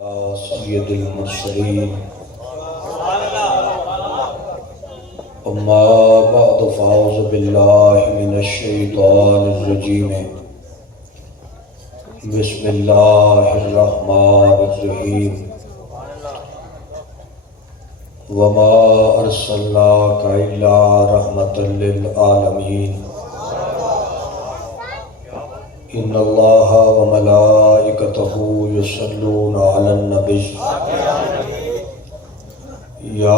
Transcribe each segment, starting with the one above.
सय्यदुल मुरसलीन अम्मा बअद फ़अऊज़ु बिल्लाहि मिनश शैतानिर रजीम बिस्मिल्लाहिर रहमानिर रहीम वमा अर्सलनाका इल्ला रहमतल लिल आलमीन इन्नल्लाह व मलाइकतहु युसल्लूना अलन नबी या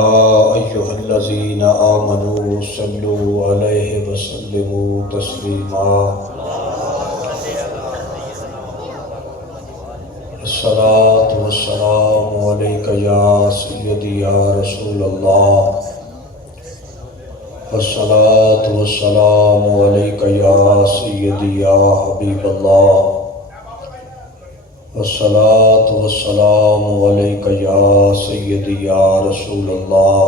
अय्युहल्लज़ीना आमनू सल्लू अलैहि व सल्लिमू तस्लीमा अस्सलातु वस्सलामु अलैका या सय्यदी या रसूलल्लाह अस्सलातु वस्सलामु अलैका या सय्यदी या हबीबल्लाह अस्सलातु वस्सलामु अलैका या सय्यदी या रसूलल्लाह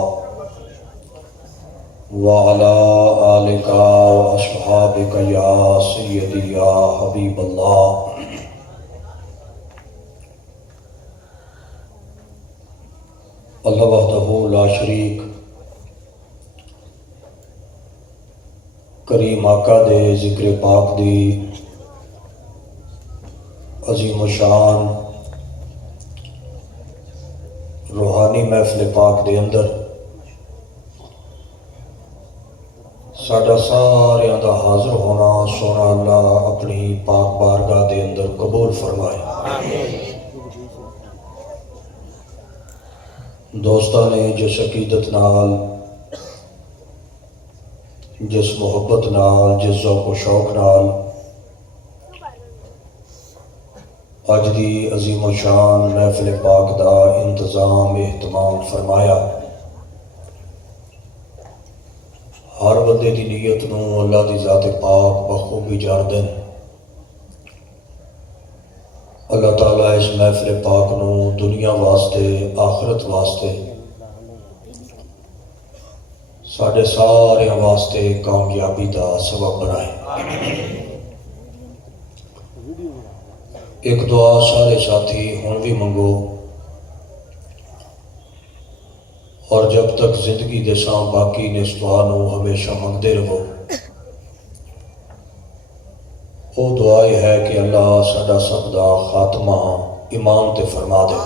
व अला आलिका व अस्हाबिका या सय्यदी या हबीबल्लाह। अल्लाह वहदहु ला शरीक करीम आका दे जिक्र पाक दी अजीम शान रूहानी महफिल पाक दे अंदर साडा सारियां दा हाजिर होना सोना अल्लाह अपनी पाक बारगाह दे अंदर कबूल फरमाए। दोस्तां ने जिस अकीदत नाल जिस मुहब्बत नाल जिस ज़ौक़ शौक नाल अज दी अजीम शान महफिल पाक दा इंतज़ाम एहतमाम फरमाया, हर बंदे दी नीयत नूं अल्लाह दी ज़ात पाक बखूबी जानदे ने। अल्लाह ताला इस महफिल पाक नूं दुनिया वास्ते आखिरत वास्ते साढ़े सारे वास्ते कामयाबी का सबब बनाए। एक दुआ सारे साथी हुण भी मंगो और जब तक जिंदगी दे सां बाकी ने इस दुआ नूं हमेशा मंगते रहो। वो दुआ है कि अल्लाह साडा सब दा खात्मा ईमान ते फरमा दे।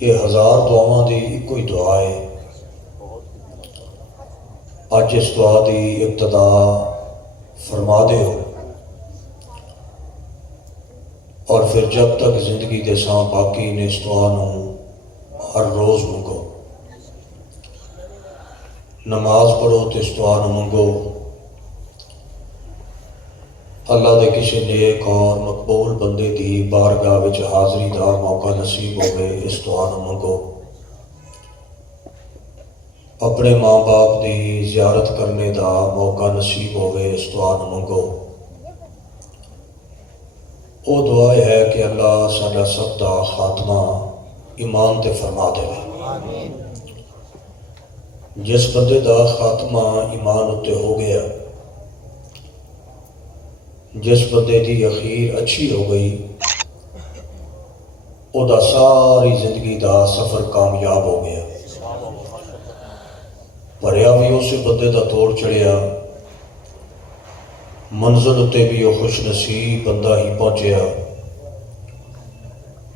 ये हजार दुआवां दी इको ही दुआ है। अज इस दुआ की इब्तदा फरमा दे हो और फिर जब तक जिंदगी दे सां बाकी ने इस दुआ नूं हर रोज मंगो। नमाज पढ़ो तो इस दुआ नूं मंगो। अल्लाह दे किसी नेक और मकबूल बंदे की बारगाह विच हाज़री दा मौका नसीब होवे, इस दुआ नूं मंगो। अपने माँ बाप की ज़ियारत करने का मौका नसीब होवे, इस दुआ नूं मंगो। वो दुआ है कि अल्लाह साडा सब दा खात्मा ईमान ते फरमा देवे। जिस बंदे दा खात्मा ईमान उत्ते हो गया, जिस बंदे की अखीर अच्छी हो गई, ओदा सारी जिंदगी का सफर कामयाब हो गया। भरिया भी उस बंदे का तोड़ चढ़िया, मंजिल उत्ते भी वह खुश नसीब बंदा ही पहुंचया।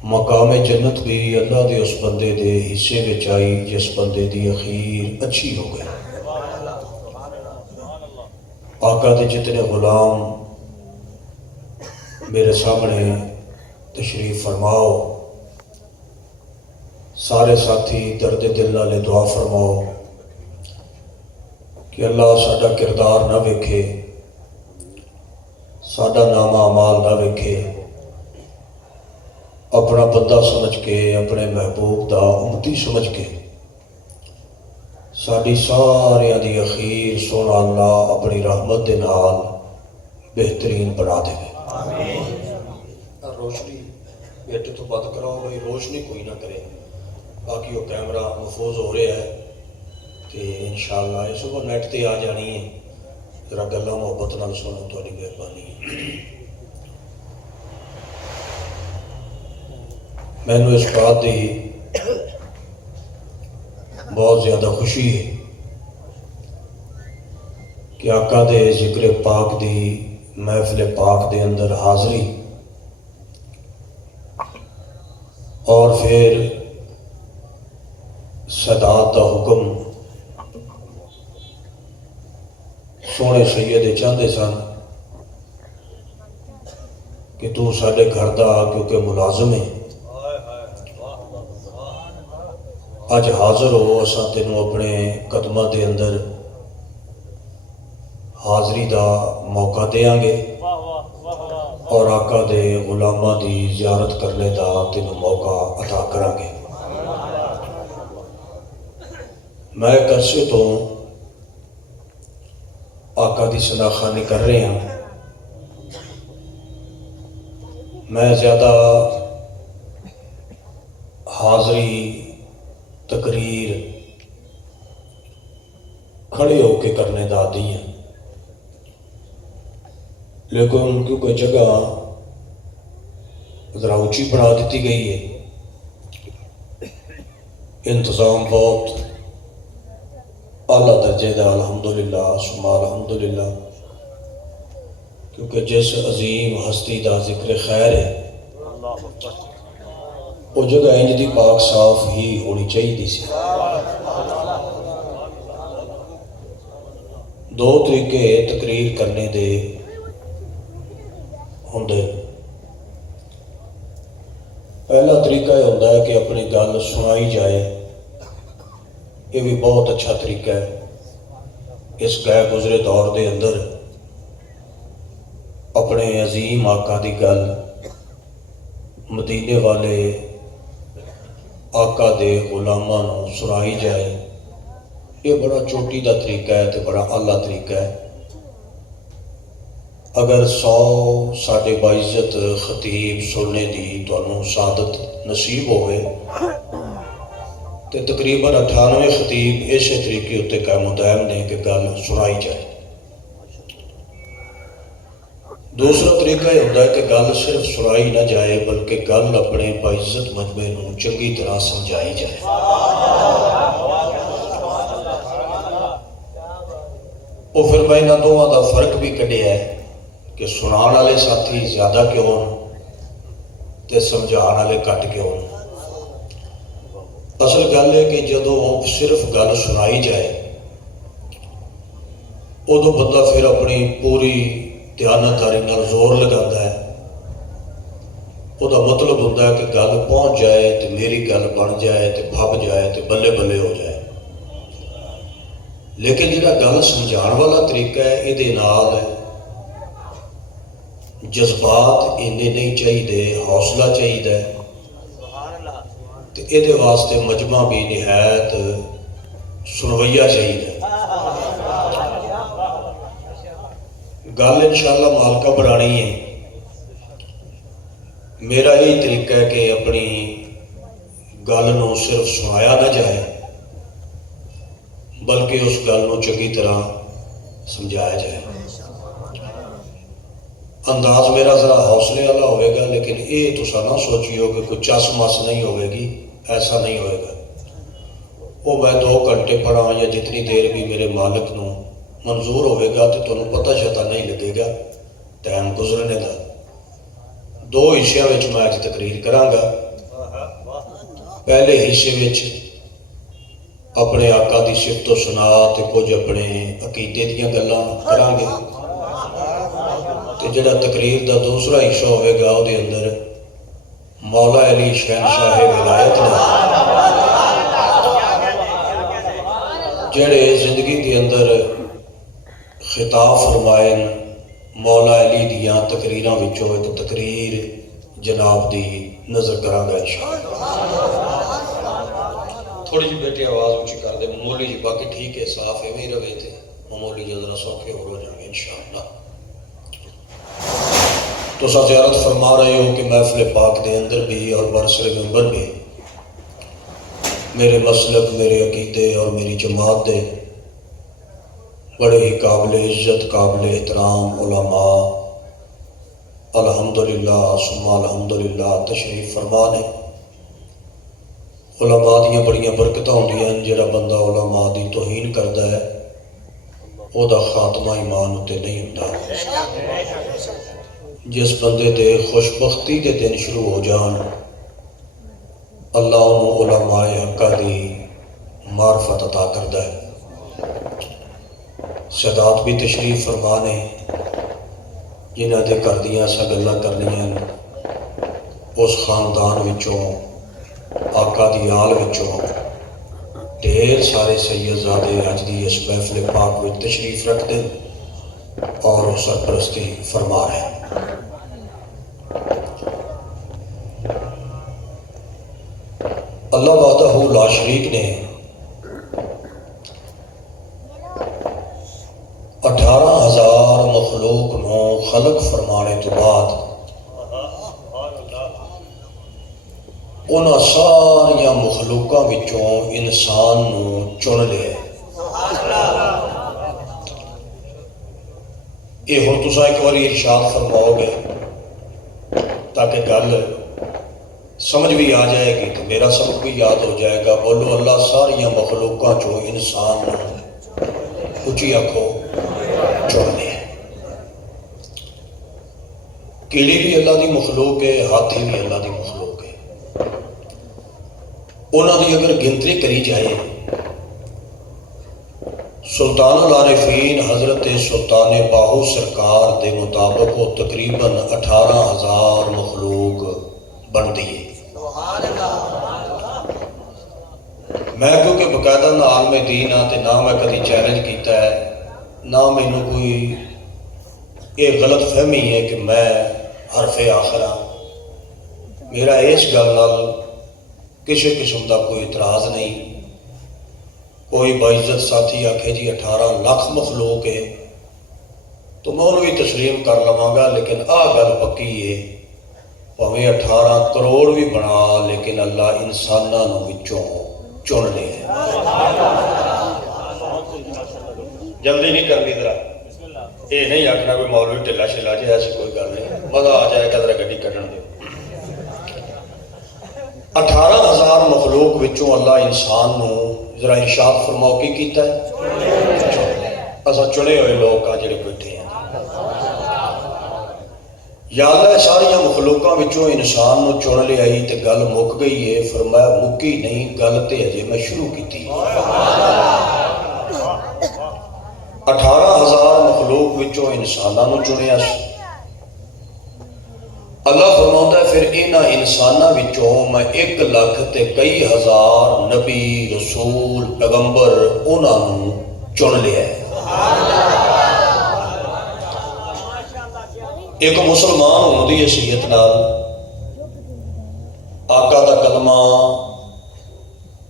मकामे जन्नत भी अल्लाह के उस बंदे के हिस्से में आई जिस बंदे की अखीर अच्छी हो गई। आका के जितने गुलाम मेरे सामने तशरीफ फरमाओ, सारे साथी दर्द दिल नाले दुआ फरमाओ कि अल्लाह साडा किरदार ना वेखे, साडा नामा अमाल ना वेखे, अपना बंदा समझ के अपने महबूब दा उम्मती समझ के साडी सारियां दी अखीर सोना अल्लाह अपनी रहमत दे नाल बेहतरीन बना देवे। रोशनी बेटे तो बंद कराओ भाई, रोशनी कोई ना करे। बाकी वो कैमरा महफूज हो रहा है तो इंशाअल्लाह इस सुबह नेट ते आ जानी है। जरा गल्लां मोहब्बत नाल सुनो, तुहाडी मेहरबानी है। मैनू इस बात की बहुत ज़्यादा खुशी है कि आका दे जिक्र पाक दी महफिल पाक दे अंदर हाज़री और फिर सदात का हुक्म सोने सैयद चाहते सन कि तू साडे घर का क्योंकि मुलाजम है अज हाजिर हो, असां तेनों अपने कदमां दे अंदर हाज़री का मौका देंगे और आका दे गुलामां दी ज़ियारत करने का तेनों मौका अता करांगे। मैं एक अरसे तो आका दी सनाखानी कर रहे हैं। मैं ज़्यादा हाज़री तकरीर खड़े होके करने का आदी हैं, लेकिन क्योंकि जगह ज़रा ऊँची बना दी गई है, इंतज़ाम बहुत आला दर्जे का अल्हम्दुलिल्लाह सुम्मा अल्हम्दुलिल्लाह, क्योंकि जिस अजीम हस्ती का जिक्र खैर है वो जगह इंज दी पाक साफ ही होनी चाहिए सी। दो तरीके तकरीर करने दे होंदे। पहला तरीका यह होता है कि अपनी गल सुनाई जाए, ये भी बहुत अच्छा तरीका है। इस गए गुजरे दौर के अंदर अपने अजीम आका की गल मदीने वाले आका दे गुलामां नूं सुनाई जाए, ये बड़ा चोटी का तरीका है तो बड़ा आला तरीका है। अगर 100 साडे बाइज्जत खतीब सुनने की तुहानूं सादत नसीब होवे तो तकरीबन 98 खतीब इस तरीके उत्ते कायम ने कि गल सुनाई जाए। दूसरा तरीका यह होता है कि गल सिर्फ सुनाई ना जाए बल्कि गल अपने बाइज्जत मजमे नूं चंगी तरह समझाई जाए। और फिर मैं इन्हां दोवां दा फर्क भी कढ़िया है कि सुनाने वाले साथी ज़्यादा क्यों ते समझाने वाले घट क्यों। असल गल है कि जदों सिर्फ गल सुनाई जाए उदों बंदा फिर अपनी पूरी ध्यानदारी नाल जोर लगाता है। वह मतलब होता है कि गल पहुँच जाए तो मेरी गल बन जाए तो फब जाए तो बल्ले बल्ले हो जाए। लेकिन जिहड़ा गल समझाने वाला तरीका है ये नाल जज्बात इन्ने नहीं चाहिए, हौसला चाहिए तो ये वास्ते मजमा भी निहायत सुनवैया चाहिए। गल इंशाअल्लाह मालका बनानी है। मेरा यही तरीका है कि अपनी गल नूं सिर्फ सुनाया ना जाए बल्कि उस गल नूं चंगी तरह समझाया जाए। अंदाज मेरा जरा हौसले वाला होगा, लेकिन ये तुसा ना सोचियो कि कोई चस मस नहीं होगी, ऐसा नहीं होएगा। वो मैं 2 घंटे पढ़ा या जितनी देर भी मेरे मालिक नूं मंजूर होगा तो तुहानूं पता शता नहीं लगेगा टाइम गुजरने का। 2 हिस्सों में मैं अज तकरीर करांगा। पहले हिस्से में अपने आका की सिफत सुना तो कुछ अपने अकीदे दीयां गल्लां करांगे तो जिहड़ा तकरीर का दूसरा हिस्सा होगा उसके अंदर मौला अली शहनशाह विलायत जिहड़े जिंदगी के अंदर खिताब फरमाए मौला अली दियां तकरीरां विचों एक तकरीर जनाब दी नज़र करांगा इंशाअल्लाह। थोड़ी जी बेटे आवाज़ ऊँची कर दे मामूली जी, बाकी ठीक है साफ इवें ही रहे थे मामूली जी जरा सौखे हो जाएंगे इंशाअल्लाह। तो ज़ियारत फरमा रहे हो कि महफिल पाक के अंदर भी और बरसरे मंबर भी मेरे मसलक मेरे अकीदे और मेरी जमात दे बड़े ही काबिल इज़्ज़त काबिल एहतराम उलमा अल्हम्दुलिल्लाह सुम्मा अल्हम्दुलिल्लाह तशरीफ़ फरमा ने। उलमा ਦੀਆਂ बड़ियां बरकतां ਹੁੰਦੀਆਂ ਹਨ। ਜਿਹੜਾ ਬੰਦਾ उलमा ਦੀ ਤੋਹੀਨ ਕਰਦਾ ਹੈ ਉਹਦਾ ਖਾਤਮਾ ਈਮਾਨ ਉੱਤੇ नहीं ਹੁੰਦਾ। जिस बंदे दे खुशबख्ती के दिन शुरू हो जान अल्लाह उन्होंने उलमाए हक्का दी मार्फत अता करता है। सदात भी तशरीफ फरमा ने जिन्हों के घर दियां असां गल्लां करनियां उस खानदान विचों आका दी आल विचों ढेर सारे सैयदजादे अज दी इस महफिल पाक में तशरीफ रखते और वो सरपरस्ती फरमा रहे हैं। अल्लाह वाहदहू ला शरीक ने 18,000 मखलूक नूं खलक फरमाने तो बाद उन्हां सारियां मखलूकां विचों इंसान नूं चुन लिया। ये हुण तुसां एक बारी इरशाद फरमाओगे ताकि गल समझ भी आ जाएगी तो मेरा सबक भी याद हो जाएगा। बोलो अल्लाह सारिया मखलूकों चो इंसान उची आखो चुन लिया। कीड़ी भी अल्लाह की मखलूक है, हाथी भी अल्लाह की मखलूक है। उन्होंने अगर गिनती करी जाए सुल्तानुल आरिफीन हजरत सुल्तान बाहू सरकार के मुताबिक वो तकरीबन 18,000 मखलूक बनती है। मैं क्योंकि बकायदा ना आलमे दीन हाँ तो ना मैं कभी चैलेंज किया है ना मैनू कोई ये गलत फहमी है कि मैं हरफे आखिर हाँ। मेरा इस गल नाल किसी किस्म का कोई इतराज़ नहीं। कोई बाइज्जत साथी आखे जी 18 लाख मखलूक है तो मैं उन्होंने भी तस्लीम कर लवांगा, लेकिन आ गल पक्की है भावें 18 करोड़ भी बना लेकिन अल्लाह इंसानों विचों चुन ले। जल्दी नहीं करनी जरा, ये नहीं आखना कोई मौलवी ढिला शिला जी, ऐसी कोई गल नहीं, मजा आ जाएगा जरा गड्डी कढ़न दे। 18,000 मखलूक विचों अल्लाह इंसान नूं जरा इरशाद फरमाओ की कीता है। असां चुने हुए लोग आ जिहड़े बैठे हैं। या अल्लाह सारिया मखलूकों विचों इंसान नूं चुन लिया तो गल मुक गई है। फरमाया मुक्की नहीं गल तो अजे मैं शुरू की। 18,000 मखलूक विचों इंसानों नूं चुनिया। अल्लाह फरमाता है फिर इन्हां इंसानां विचों मैं 1 लाख ते कई हजार नबी रसूल पैगंबर उन्हां नूं चुन लिया। एक मुसलमान होने की हैसीयत नाल आका दा कलमा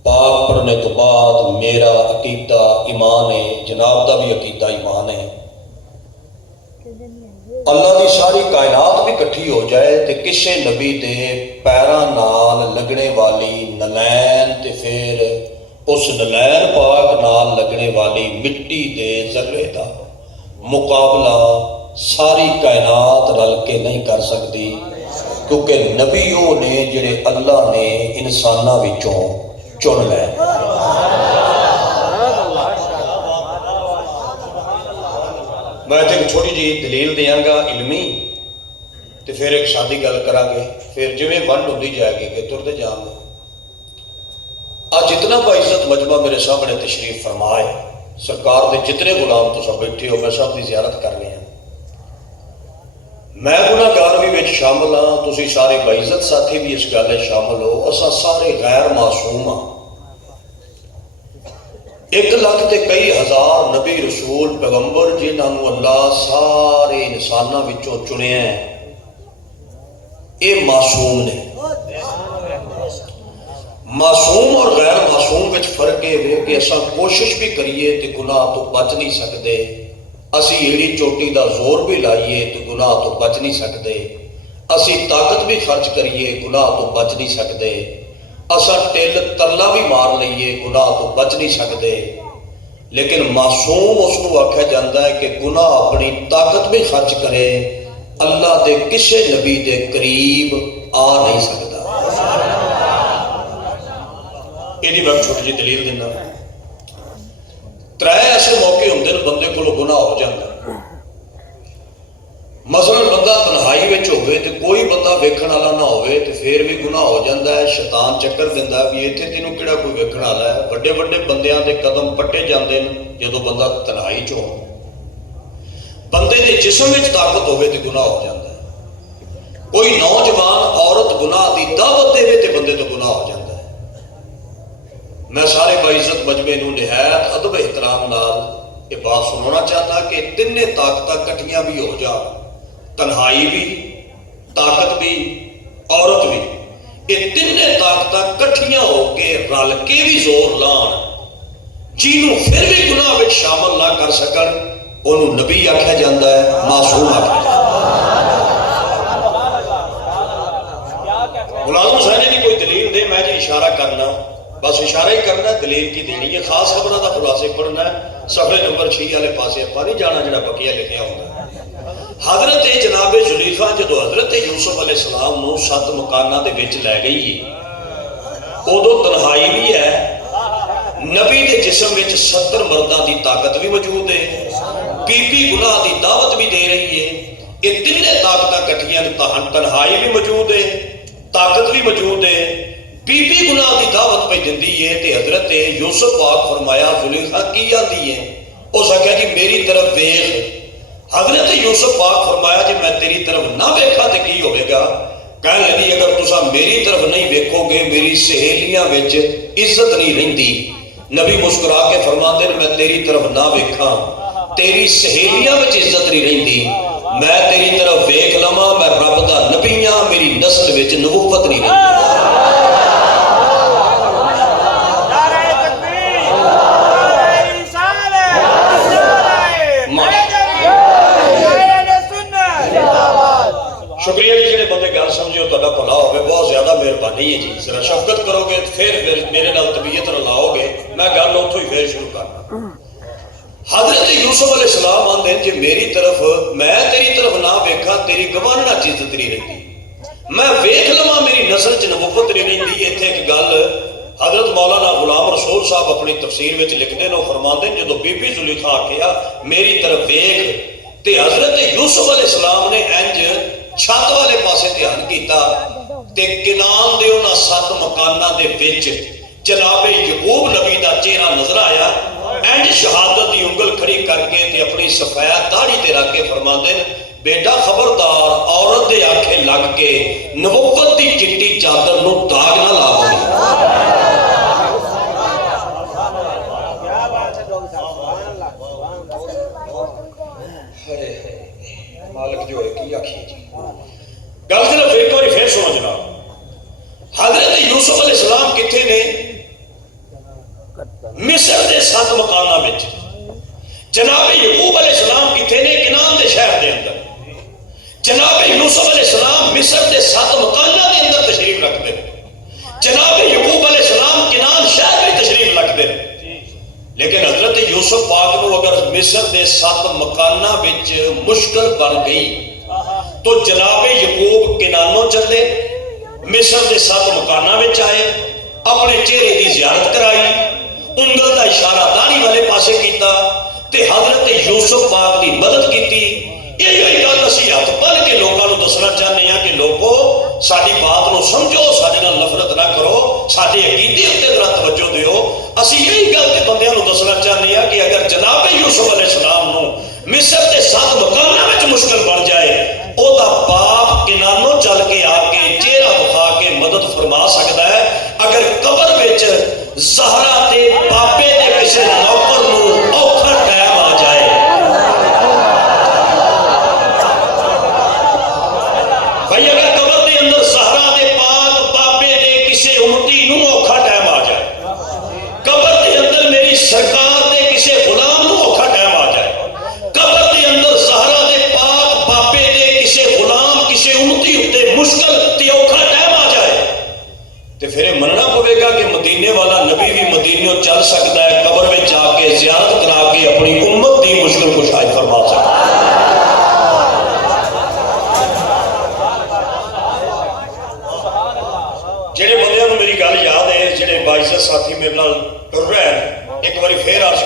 पाक पढ़ने तो बाद मेरा अकीदा ईमान है, जनाब का भी अकीदा ईमान है। अल्लाह की सारी कायनात भी इकट्ठी हो जाए तो किसी नबी के पैरों नाल लगने वाली नलैन ते फिर उस नलैन पाक नाल लगने वाली मिट्टी के जर्रे का मुकाबला सारी कायनात रल के नहीं कर सकती, क्योंकि नबी वो ने जिहड़े अल्लाह ने इंसानां विचों चुन लै। मैं एक छोटी जी दलील देंगा इलमी तो फिर एक सादी गल करांगे, फिर जिवें वंड होंदी जाएगी कि तुरते जाएंगे। आज जितना बाइज्जत मजमा मेरे सामने तशरीफ फरमाए, सरकार के जितने गुलाम तुम बैठे हो, मैं सब की जियारत कर रहे हैं। मैं गुनाहगार भी विच शामिल हाँ, तुसीं सारे बाइज्जत साथी भी इस गल शामिल हो। असां सारे गैर मासूम हाँ। 1 लाख ते कई हजार नबी रसूल पैगंबर जिन्होंने अल्लाह सारे इंसानों विचों चुनिया है, ये मासूम ने। मासूम और गैर मासूम विच फर्क है कि असां कोशिश भी करिए तो गुनाह तो बच नहीं सकते, असी एड़ी चोटी का जोर भी लाइए तो गुनाह तो बच नहीं सकते, असी ताकत भी खर्च करिए गुनाह तो बच नहीं सकते, असा टिल तरला भी मार लीए गुनाह तो बच नहीं सकते। लेकिन मासूम उसको आख्या जाता है कि गुनाह अपनी ताकत भी खर्च करे, अल्लाह के किसी नबी के करीब आ नहीं सकता। ਇਹਦੀ मैं छोटी जी दलील दिना। त्रै ऐसे मौके होंगे बंदे को गुनाह हो जाता। मसलन बंदा तन्हाई में होवे ते कोई बंदा वेखण वाला ना होवे ते फिर भी गुनाह हो जाता है। शैतान चक्कर दिंदा भी इत्थे तैनूं किहड़ा कोई वेखण वाला है। वड्डे वड्डे बंदियां दे कदम पट्टे जाते हैं जदों बंदा तन्हाई च हो। बंदे के जिस्म में ताकत होवे ते गुनाह हो जाता है। कोई नौजवान औरत गुनाह की दावत देवे ते बंदे तो गुनाह हो जाता है। मैं सारे बाइज्जत मजमे नूं निहायत अदब एहतराम नाल ये बात सुनाना चाहता कि तिन्ने ताकत कट्ठियां भी हो जा, तन्हाई भी, ताकत भी, औरत भी, ये तिन्ने ताकत कट्ठियां होके रल के भी जोर लान, जिन्हों फिर भी गुनाह में शामिल ना कर सकन, उन्होंने नबी आख्या जाता है, मासूम आख्या जाता है। मुलाजिम साहब की कोई दलील दे, मैं जी इशारा करना, बस इशारा ही करना, दलील की देनी है। खास खबरों का खुलासे पढ़ना है। सफे नंबर 6 वाले पासे अपा नहीं जाना जो बकिया लिखा होंगे। हजरत जनाबे जुलीफा जो हजरत यूसुफ अलैहिस्सलाम नूं 7 मकाना दे विच लै गई उदों तन्हाई भी है। नबी के जिस्म में 70 मर्दां की ताकत भी मौजूद है। बीबी गुनाह की दावत भी दे रही है। ये तिन्ने ताकत कट्ठियां तन्हाई भी मौजूद है, ताकत भी मौजूद है, बीबी गुनाह की दावत पे दिंदी है। ते हजरत यूसुफ पाक फरमाया जुलेखा की आती है। उस आख्या जी मेरी तरफ वेख। हजरत यूसुफ पाक फरमाया जी मैं तेरी तरफ ना वेखा तो की होगा। कह लगी अगर तुसा मेरी तरफ नहीं वेखोगे मेरी सहेलियां विच इज्जत नहीं रहिंदी। नबी मुस्कुरा के फरमाते हैं मैं तेरी तरफ ना वेखा तेरी सहेलियां विच इज्जत नहीं रहिंदी। मैं तेरी तरफ वेख लवां मैं रब दा नबी हां, मेरी नस्ल विच नबूवत नहीं रहिंदी। शुक्रिया जी जो बंदे गल समझो तो भला हो, बहुत ज्यादा मेहरबानी है जी। जरा शफकत करोगे फिर मेरे नाल तबीयत लाओगे, मैं गल उतों ही फिर शुरू करना। हजरत यूसुफ अलैहिस्सलाम आंदे हैं जी मेरी तरफ मैं तेरी तरफ ना वेखा तेरी गवानना च इज्जत नहीं रहिंदी। मैं वेख लवां मेरी नस्ल च नबूवत नहीं रहिंदी। इत्थे एक गल हजरत मौलाना गुलाम रसूल साहब अपनी तफसीर में लिखते हैं, फरमाते हैं जो बीबी जुलेखा आखिया मेरी तरफ वेख ते हजरत यूसुफ अलैहिस्सलाम ने इंज छत वाले पासे ध्यान किया ते किनान दे उन्हां 7 मकाना दे विच जनाबे यकूब नबी दा चेहरा नजर आया। इंज शहादत की उंगल खड़ी करके ते अपनी सफेद दाढ़ी ते रख के फरमाते हैं बेटा खबरदार औरत दे आखे लग के नबुव्वत दी चिट्टी चादर नूं दाग ना लाओ। मालिक जो है की आखिए जी गल सिर्फ एक बार फिर सुनो जनाब। हजरत यूसुफ अलैहिस्सलाम किथे ने? मिस्र के 7 मकाना में। जनाब यकूब अलैहिस्सलाम किथे ने? किनान के शहर के अंदर। जनाब यूसुफ अलैहिस्सलाम मिस्र के 7 मकाना के अंदर तशरीफ रखते हैं। जनाब यकूब अलैहिस्सलाम किनान शहर में तशरीफ रखते हैं। लेकिन हजरत यूसुफ पाक को अगर मिस्र के 7 मकाना विच मुश्किल बन गई तो जनाब यकूब किनानों चले, मिस्र के 7 मकाना विच आए, अपने चेहरे की जियारत कराई, उंगल का इशारा दाढ़ी वाले पासे किया ते हजरत यूसुफ पाक की मदद की। यही गल असीं हथ बन के लोगों को दसना चाहते हैं कि लोगों साडी बात को समझो, साडे नाल नफरत ना करो, साडे अकीदे उत्ते जरा तवज्जो दिओ। असीं यही गल ते बंदियां नूं दसना चाहते हैं कि अगर जनाब यूसुफ अलैहिस्सलाम नूं मिस्र के 7 मकाना विच मुश्किल बन जाए, ओदा बाप किनानों चल के आके चेहरा दिखा के मदद फरमा सकता है। अगर कबर विच ज़हरा ते बापे दे किसी नौकर नूं औखा टाइम आ जाए, भाई अगर कबर के अंदर ज़हरा दे पाक बापे दे किसी उम्मती नूं औखा टाइम आ जाए, कबर के अंदर मेरी सरकार दे किसी गुलाम नूं औखा टाइम आ जाए, कबर के अंदर ज़हरा दे पाक बापे दे किसी गुलाम किसी उम्मती उत्ते मुश्किल ते औखा टाइम आ जाए तो फिर मनना पवेगा कि मदीने वाला नबी भी मदीने चल सकता है, कबर में जाके जियारत करा के अपनी उम्मत की मुश्किल को शायद फरमा सकता है। जेडे बंदियां नूं मेरी गल याद है, जेडे बाइज़त साथी मेरे नाल टुर रहे हैं, एक बार फिर अर्ज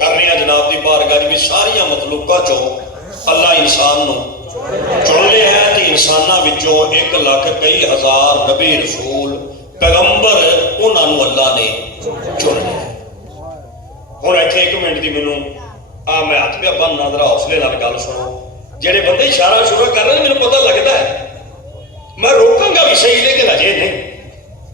कर रहे हैं जनाब की बारगाह भी सारिया मखलूका चो अल्लाह इंसान नूं चुन लिया है तो इंसानों विचों 1 लाख कई हज़ार नबी रसूल पैगंबर उन्होंने अल्लाह ने चुन लिया। हुण इत्थे 1 मिनट की मैनूं मैं हथ पिया बनना जरा हौसले नाल गल सुनो। जेडे बंदे इशारा शुरू कर रहे हैं मैनूं पता लगता है, मैं रोकांगा भी सही लेकिन अजे नहीं।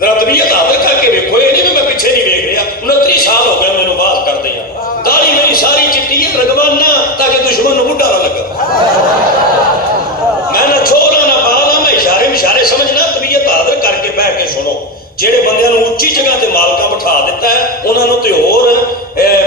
जरा तबीयत हादर करके वेखो, ये नहीं मैं पिछे नहीं वेख रहा। 29 साल हो गए मैनूं बात करदे आ, दाढ़ी मेरी सारी चिट्टी है रगवाना ताकि दुश्मन नूं बुढ़ा ना लगे। मैं ना छोरा ना बाला, मैं इशारे समझना। तबीयत हादर करके बैठ के सुनो। जेडे बंदियां नूं उच्ची जगह ते मालकां बिठा दिता है उन्होंने तो होर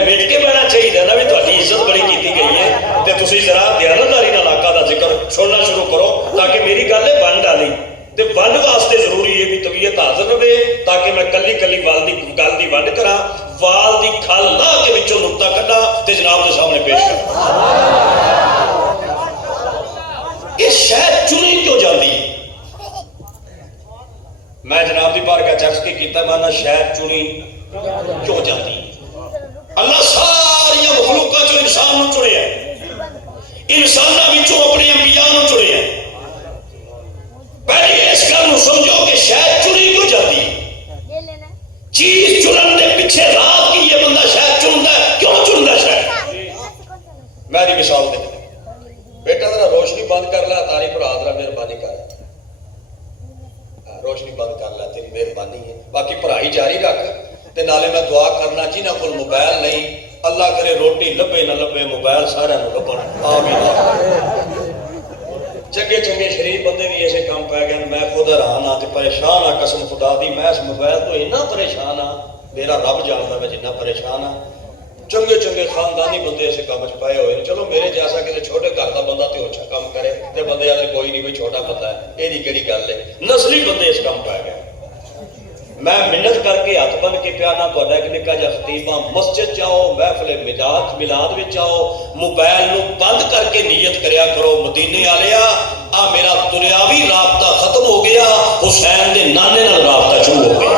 मिल के बहना चाहिए ना भी तुहाडी इज्जत बड़ी की गई है। तो तुसीं जरा दयानतदारी नाल आका दा जिक्र सुनना शुरू करो ताकि मेरी गल है वंड वाली। तो वंड वास्ते जरूरी है भी तबीयत हाजिर रहे ताकि मैं कली कली गल की वंड करा, वाल की खल ला के विचों नुक्ता कड्डा ते जनाब के सामने पेश करा। ये शायद चुनी क्यों जाती है? मैं जनाब की बारगाह चर्च के किया माना शायद चुनी क्यों जाती है? अल्लाह सारिया मखलूका चो इंसान नूं चुनिया, इंसानां विचों अपने अंबिया नूं चुनिया। पहले इस गल नूं समझो कि शायद चुनी क्यों जाती है। चीज चुनन दे पिछे रात की ये बंदा शायद चुनता है, क्यों चुनता है शायद? मेरी मिसाल दे बेटा जरा रोशनी बंद कर ला, तारी भरा जरा मेहरबानी कर, रोशनी बंद कर ला, तेरी मेहरबानी है। बाकी पढ़ाई जारी रख ते नाले मैं दुआ करना जिन्हां कोल मोबाइल नहीं, अल्लाह करे रोटी लभे ना लभे मोबाइल सारे लभण। आमीन। चंगे चंगे शरीफ बंदे भी ऐसे काम पै गए। मैं खुद हैरान हाँ परेशान हाँ कसम खुदा दी। मैं इस मोबाइल तो इन्ना परेशान हाँ, मेरा रब जानता मैं जिन्ना परेशान हाँ। चंगे चंगे खानदानी बंदे ऐसे काम च पाए हुए। चलो मेरे जैसा किसी छोटे घर का बंदा तो अच्छा काम करे तो बंदे आदि कोई नहीं कोई छोटा बंदा है, यही केड़ी गल है। नस्ली बंदे इस काम पै गए। मैं मिन्नत करके हथ बन के प्यार ना तो एक निक्का जिहा खतीब हाँ, मस्जिद जाओ, महफिल मिलाद विच आओ, मोबाइल नूं बंद करके नीयत करया करो मदीने वालिया आ मेरा दुनियावी राबता खत्म हो गया, हुसैन दे नाने नाल राबता शुरू हो गया।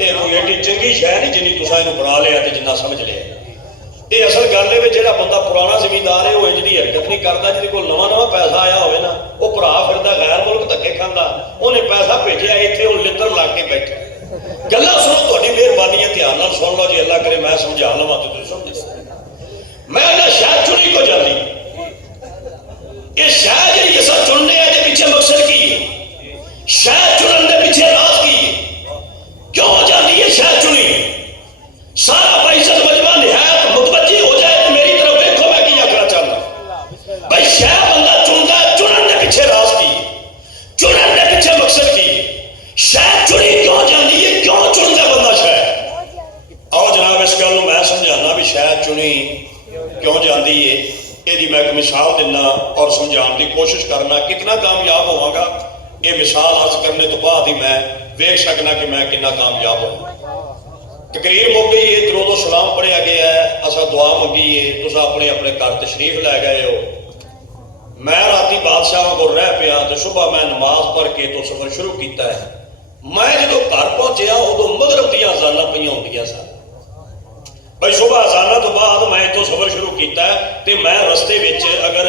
ये कोई एडी चंगी शै नहीं जिन्नी तुसां इहनूं बना लिया ते जिन्ना समझ लिया। ये असल गल है जिहड़ा बंदा पुराना जमींदार है वो इंज दी हरकत नहीं करता। जिहदे कोल नवां नवां पैसा आया होवे ना, वो भरा फिरदा गैर मुल्क धक्के खांदा, उन्हें पैसा भेजिया इत्थे हुण लिद्दर ला के बैठा। गल्लां सुनो, तुहाडी मेहरबानी है, ध्यान नाल सुन लो जी, अल्लाह करे मैं समझा लवां ते तुसीं समझ। मैं ना शायद चुनी को जांदी, ये शायद जिहड़ी असां चुनने आ दे पिछे मकसद की है? शायद चुनन दे पिछे राज की है? क्यों जांदी है शायद चुनी? सारा बाइज़त मजमा निहायत मुतवज्जी हो जाए तो मेरी तरफ देखो, मैं क्या आखना चाहता भाई। शायद बंदा चुनता है, चुनन के पीछे राज की, चुनन के पीछे मकसद की। शायद चुनी क्यों जाती है, क्यों चुनता बंदा शायद? आओ जनाब इस गल मैं समझाना भी शायद चुनी क्यों जाती है। यदि मैं एक मिसाल देना और समझाने की कोशिश करना, कितना कामयाब होवांगा ये मिसाल अर्ज करने तो बाद ही मैं वेख सकना कि मैं कितना कामयाब होवां। तकरीर मुक गई है, दरूद सलाम पढ़िया गया है, असा दुआ मंगी है, तुस अपने अपने घर तशरीफ लै गए हो। मैं राती बादशाह को रह पिया तो सुबह मैं नमाज पढ़ के तो सफर शुरू किया है। मैं जो घर पहुंचा उदो मगरब दी अजाना पई होंदियां सन भाई। सुबह अजाना तो बाद मैं इतों सफर शुरू किया तो मैं रस्ते विच अगर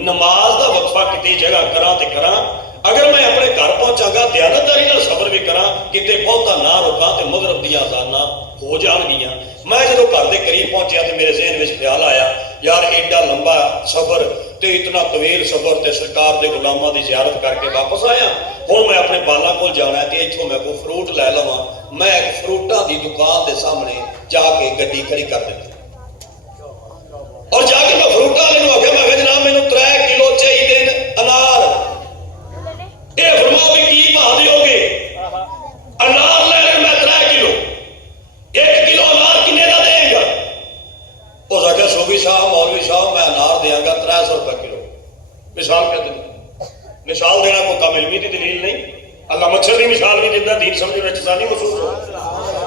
नमाज का वक्फा किसी जगह करा तो करा, अगर मैं अपने घर पहुंचागा दयानतदारी नाल सफर भी करा, किते बहुता ना रुका तो मगरब दी अजाना हो जाणगियां। मैं जो घर के करीब पहुंचा तो मेरे ज़हन में ख्याल आया यार एडा लंबा सफर तो इतना तवील सफर तो सरकार के गुलामां की जियारत करके वापस आया। हुण मैं अपने बालां कोल जाना है तो इत्थों मैं कोई फ्रूट लै लवां। मैं एक फ्रूटां की दुकान के सामने जाके गड्डी खड़ी कर दी और जाके मैं फ्रूटां वाले नूं आख्या, मैं जनाब मैनूं 3 किलो चाहिए अनार। ये फरमाओ भी की भाव दोगे? अनार लेने मैं 3 किलो, 1 किलो अनार किन्ने का देगा? उस आख्या सूफी साहब मौलवी साहब मैं अनार देंगा 300 रुपये किलो। मिसाल क्या दी? मिसाल देना कोई कम इल्मी की दलील नहीं। अल्लाह मच्छर की मिसाल भी दिता, दीन समझने में आसानी महसूस हो।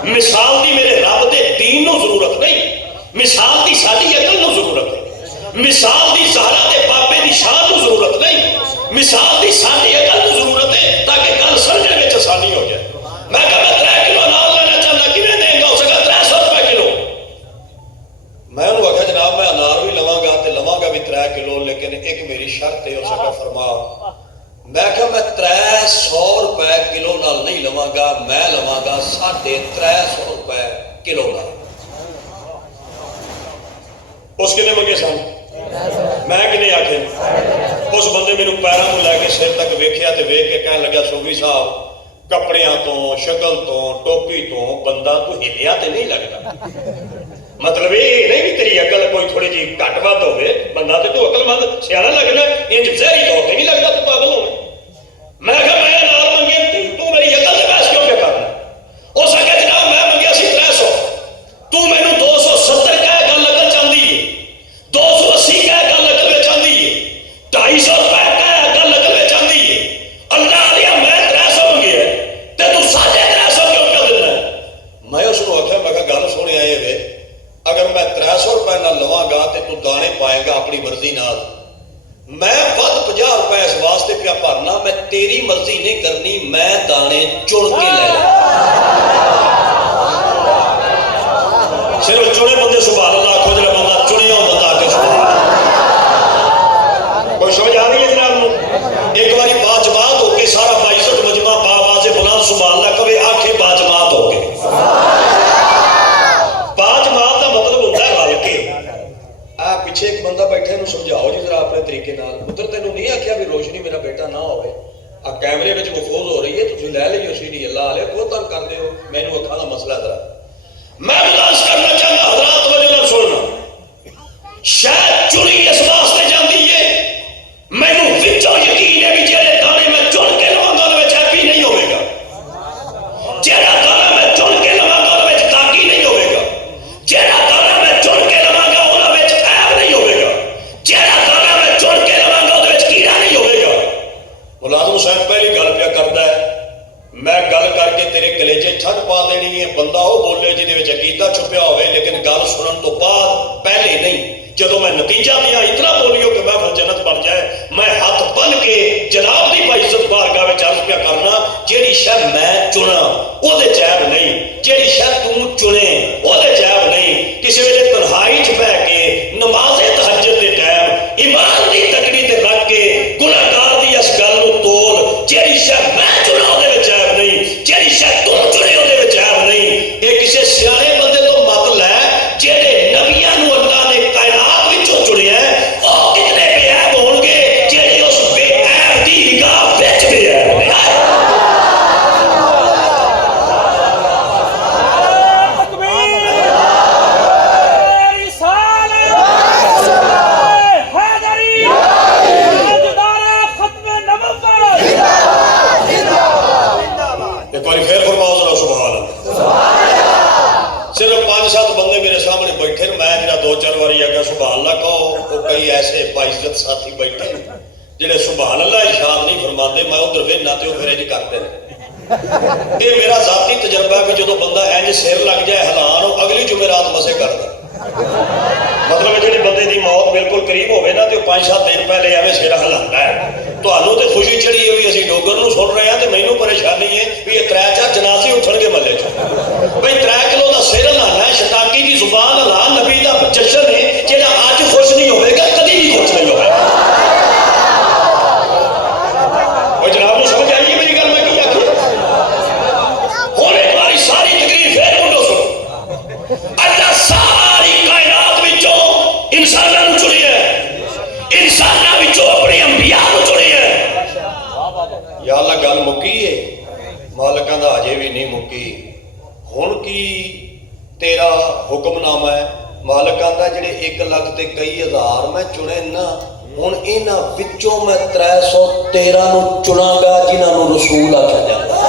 मिसाल की मेरे रब के दीन को जरूरत नहीं, मिसाल की साडी अकल को जरूरत है। मिसाल की ज़हरा के बाबे की शान को जरूरत नहीं, मिसाल की साडी अकल को जरूरत है ताकि गल समझने में आसानी हो जाए। मैं क्या मैं 300 रुपए किलो नाल नहीं लवांगा, मैं लवांगा 350 रुपए किलो नाल। उस किन्ने मंगे सन, मैं किन्ने आखे। उस बंदे मैनू पैरों को लैके सिर तक वेख्या ते वेख के कहन लगा सूफी साहब कपड़ियां तो शक्ल तो टोपी तो बंदा तू हिलिया ते नहीं लगता। मतलब ये नहीं भी तेरी अकल कोई थोड़ी जी घट वध होवे, बंदा ते तू अकलमंद सियाना लगना, इंज जहरी तौर ते नहीं लगता तू पागल होवे। मैं कहा मैं नाल मंगे तू मेरी अकल से बहस क्यों पे करना। उस आखे जनाब मैं मंगया सी 300, तू मैनू 270 कह गल अकल चाहती है, 280 कह गल अकल में चाहती है, 250 रुपए कह गल अकल में चाहती है। अल्लाह दिया मैं 300 मंगे ते तू 350 क्यों कर देना। मैं उसको आख्या मैं कहा गल सुने आए वे, अगर मैं 300 रुपए ना लवांगा तो तू दाने पाएगा अपनी मर्जी नाल। मैं वध 50 रुपए इस वास्ते पिया भरना, मैं तेरी मर्जी नहीं करनी, मैं दाने चुन के ले सिर्फ चुने बंदे सुभान अल्लाह आखो, जो बंदा चुनिया बंदा आके सुभान अल्लाह। कोई समझ आ रही है जनाब। एक बारी बाजमात होके सारा बाइज्जत मजमा बाबाजे बुलंद सुभान अल्लाह कवे आखे बाजमात होके। बाजमात का मतलब होता है रल के। आ पिछे एक बंदा बैठे नूं समझाओ जी जरा अपने तरीके नाल। उधर तेनों नहीं आख्या भी रोशनी मेरा बेटा ना होवे, आ कैमरे में महफूज हो रही है, तुसीं लै लियो सीडी अल्लाह वाले को तंग करदे हो मैनूं अखां दा मसला जरा। मैं गुजारिश करना चाहता हजरात वजह नाल सुनना, शायद चुनी इस वास्ते जांदी है मैनूं विचों यकीन है भी जेड़े दाने मैं चुन के लवांगा उहदे विच हैप्पी नहीं होवेगा, जेड़ा दाना मैं चुन के लवांगा उहदे विच दागी नहीं होवेगा, जेड़ा दाना मैं चुन के लवांगा उहदे विच ऐब नहीं होवेगा, जेड़ा दाना मैं चुन के लवांगा उहदे विच कीड़ा नहीं होवेगा। मुलाजिम साहब पहली गल पिया करदा है, मैं गल करके तेरे कलेजे ठंड पा देनी है। बंदा वो बोले जिहदे विच अकीदा छुपिया होवे, लेकिन गल सुनन तो बाद पहले नहीं, जदों मैं नतीजा दिया इतना बोलियो कि महफिल जन्नत बन जाए, मैं हाथ बन के जनाब दी बाइज्जत बारगाह विच अर्ज पिया करना, जेड़ी शय मैं चुना ओहदे च ऐब नहीं, जेड़ी शय तू चुने ओहदे च ऐब नहीं। किसी वेले तन्हाई च बह के नमाज़े तहज्जुद दे टाइम ईमान दी तकड़ी ते रख के गुनाहगार दी इस गल नूं तोल, जेड़ी शय मैं चुना ओहदे विच ऐब नहीं, जेड़ी शय तू चुने ओहदे विच ऐब नहीं। ये किसी सियाणे बंदे तो मत लै, जेड़े नबियां नूं अल्लाह ने कायनात विचों चुनिया ओह कितने बेऐब होणगे, जेड़े उस बेऐब दी निगाह विच बेऐब ने। एक बार फिर फरमाओ जरा सुभान अल्लाह। सिर्फ 5-7 बंदे मेरे सामने बैठे, मैं जरा 2-4 बारी आगे सुभान अल्लाह कहो, तो कई ऐसे बाइज्जत साथी बैठे जिहड़े सुभान अल्लाह इरशाद नहीं फरमाते, मैं उधर वेखना ते फिर इंज करते हैं। ये मेरा जाती तजर्बा है भी जो बंदा इंज सिर लग जाए हलान, अगली जुमेरात मसे करदा। मतलब जिहड़े बंदे की मौत बिल्कुल करीब होवे ना, तो 5-7 दिन पहले एवं सिर हिलांदा है। तुहानूं ते खुशी चढ़ी है भी असीं डोगर नूं सुन रहे हैं, तो मैनूं परेशानी है भी ये 3-4 जनाजे उठणगे महल्ले च। बई 3 किलो का सिर हिलाना है, शताकी की जुबान हिला, नबी का जश्न है, जिहड़ा अज खुश नहीं होवेगा कदी भी खुश नहीं होवेगा। जनाब नूं समझ आई है मेरी गल मैं की आखी। हुण एक बारी सारी तकरीर फिर मुंडो सुनो। अल्लाह सारी कायनात विचों इंसानां नूं चुनिया, इंसानां विचों अपने अंबिया नूं चुनिया। या अल्लाह गल मुक्की है, मालिकां दा अजे भी नहीं मुक्की। हुण की तेरा हुक्मनामा है, मालिकां दा जिहड़े 1 लाख ते कई हज़ार मैं चुने ना, हुण इन्हां विचों मैं 313 नूं चुनांगा जिन्हां नूं रसूल आख्या जांदा।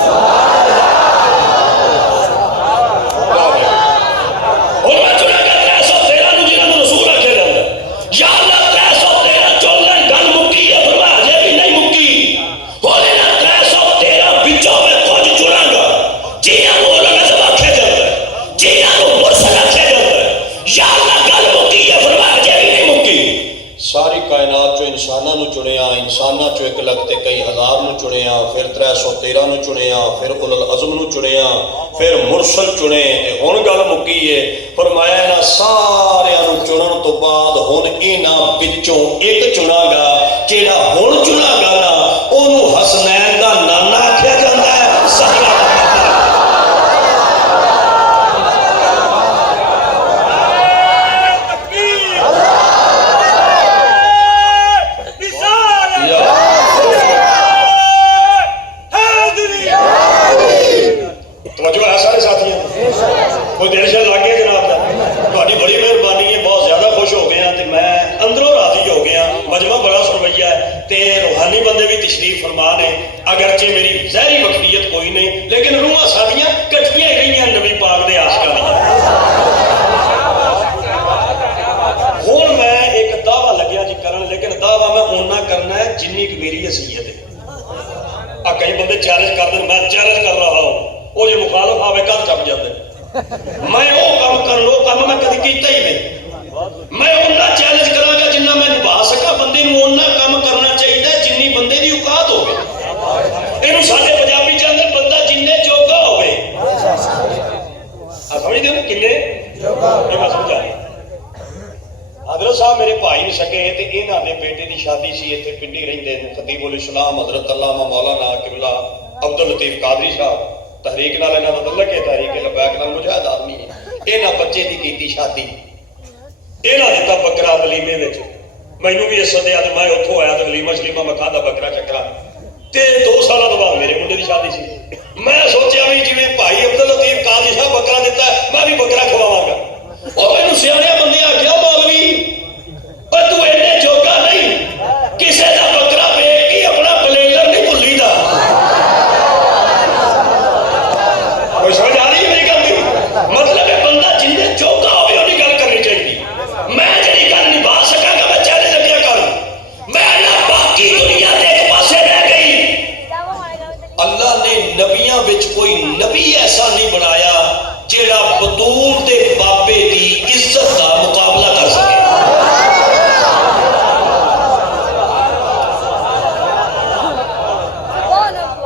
सारी कायनात चो इंसानां नूं चुनिया, इंसानां चो 1 तक ते कई हज़ार नूं चुनिया, फिर 313 नूं चुनिया, फिर उलुल अज़म नूं चुनिया, फिर मुरसल चुने ते हुण गल मुक्की है। फरमाया इन्हां सारियां नूं चुनण तो बाद हुण इन्हां विचों एक चुनागा, जिहड़ा हुण चुनागा ना ओनूं हसनैन दा नाना आख्या जांदा है। कोई देर शे लग गया जनाब का, तुहाडी बड़ी मेहरबानी है, बहुत ज्यादा खुश हो गया तो मैं अंदरों राजी हो गया। मजमा बड़ा सुरवैया है तो रूहानी बंदे भी तशरीफ फरमा ने, अगरचे मेरी जहरी वक्फियत कोई नहीं, लेकिन रूहां साडियां कट्ठियां ही रहियां नबी पाक दे आशिकां दियां। हुण मैं एक दावा लग्या जी करन, लेकिन दावा मैं उन्ना करना है जिन्नी कि मेरी हैसियत है। कई बंदे चैलेंज कर दें, मैं चैलेंज कर रहा हूँ, वो जो मुखालफ आवे कद चप जाते हैं। मैं वो काम कर लो काम मैं कभी किया ही नहीं। मैं उन्ना चैलेंज करांगा जिन्ना मैं निभा सका। बंदे नूं उन्ना काम करना चाहिए जिन्नी बंदे दी औकात होवे। इहनूं साडे पंजाबी चाहते बंदा जिन्ने जोगा होवे। समझदे हो किन्ने जोगा ये मैं समझा। हजरत साहब मेरे भाई नहीं सके ते इन्हां दे बेटे की शादी सी, इत्थे पिंडी रहिंदे ने खतीबुल इस्लाम हजरत अल्लामा मौलाना किबला अब्दुल लतीफ कादरी साहब। तहरीक नाल इन्हां दा तल्लक है, तहरीक लबैक नाल मुजाहिद आदमी है। इन्हां बच्चे दी कीती शादी, इन्हां दिता बकरा वलीमे विच। मैनूं भी इस सदिया ते मैं उत्थों आया ते वलीमा शलीमा मैं खादा बकरा चक्रा ते 2 साल बाद मेरे मुंडे की शादी सी। मैं सोचा भी जिवें भाई अब्दुल लतीफ कादरी साहब बकरा दिता मैं भी बकरा खवावांगा। और मैनूं सियाणे बंदे आखिया मौलवी पर तू इन्ने जोगा नहीं, किसे दा बकरा वेच के अपना बलेलर नहीं भुल्लीदा। कोई समझ आ रही है मेरी गल? मतलब है बंदा जिन्ने जोगा होवे ओदी गल करनी चाहिए। मैं जेड़ी गल निभा सकांगा मैं चैलेंज अग्गे करूं। मैं ना बाकी दुनिया दे एक पासे रह गई। अल्लाह ने नबियां विच कोई नबी ऐसा नहीं बनाया जेड़ा बतूर दे बाबे दी इज्जत दा मुकाबला कर सके।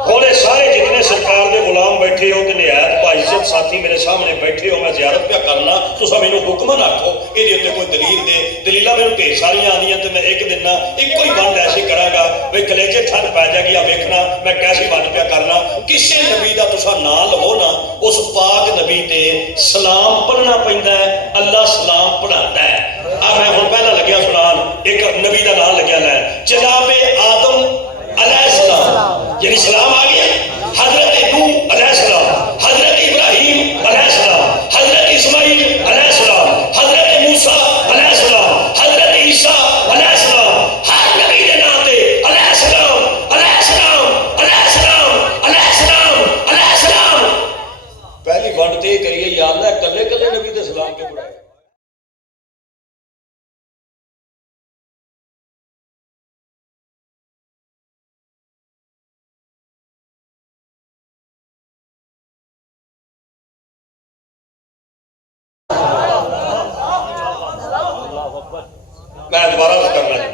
होने सारे जितने सरकार दे गुलाम बैठे हो ते निहायत बाइज्जत साथी मेरे सामने बैठे हो, मैं जियारत पे करना, तुसा मैनू हुक्म ना आखो इहदे उत्ते कोई दलील दे। दलीलां मैनू ढेर सारियां आंदियां ते मैं एक दिना इक्को ही वंड ऐसी करांगा वे कलेजे ठंड पै जाएगी। आ वेखना मैं कैसी वंड पे करना। किसी नबी दा तुसा नां लवो ना, उस पाक नबी ते सलाम पढ़ना पैंदा है, अल्लाह सलाम पढ़ाता है। आ मैं हुण पहला लग्या सुनान, एक नबी दा नाम लग्या लैन, जनाबे आदम अलैहिस्सलाम यानी सलाम आ गया। हजरत नूह अलैहिस्सलाम, हजरत इब्राहिम अलैहिस्सलाम, हजरत इस्माइल अलैहिस्सलाम, हजरत मूसा अलैहिस्सलाम, हजरत ईसा अलैहिस्सलाम। हर नबी दे नाम ते अलैहिस्सलाम अलैहिस्सलाम अलैहिस्सलाम अलैहिस्सलाम अलैहिस्सलाम। पहली वंड ते करिए या अल्लाह कल्ले कल्ले नबी दे सलाम क्यों पढ़ाए? मैं दोबारा करना जी,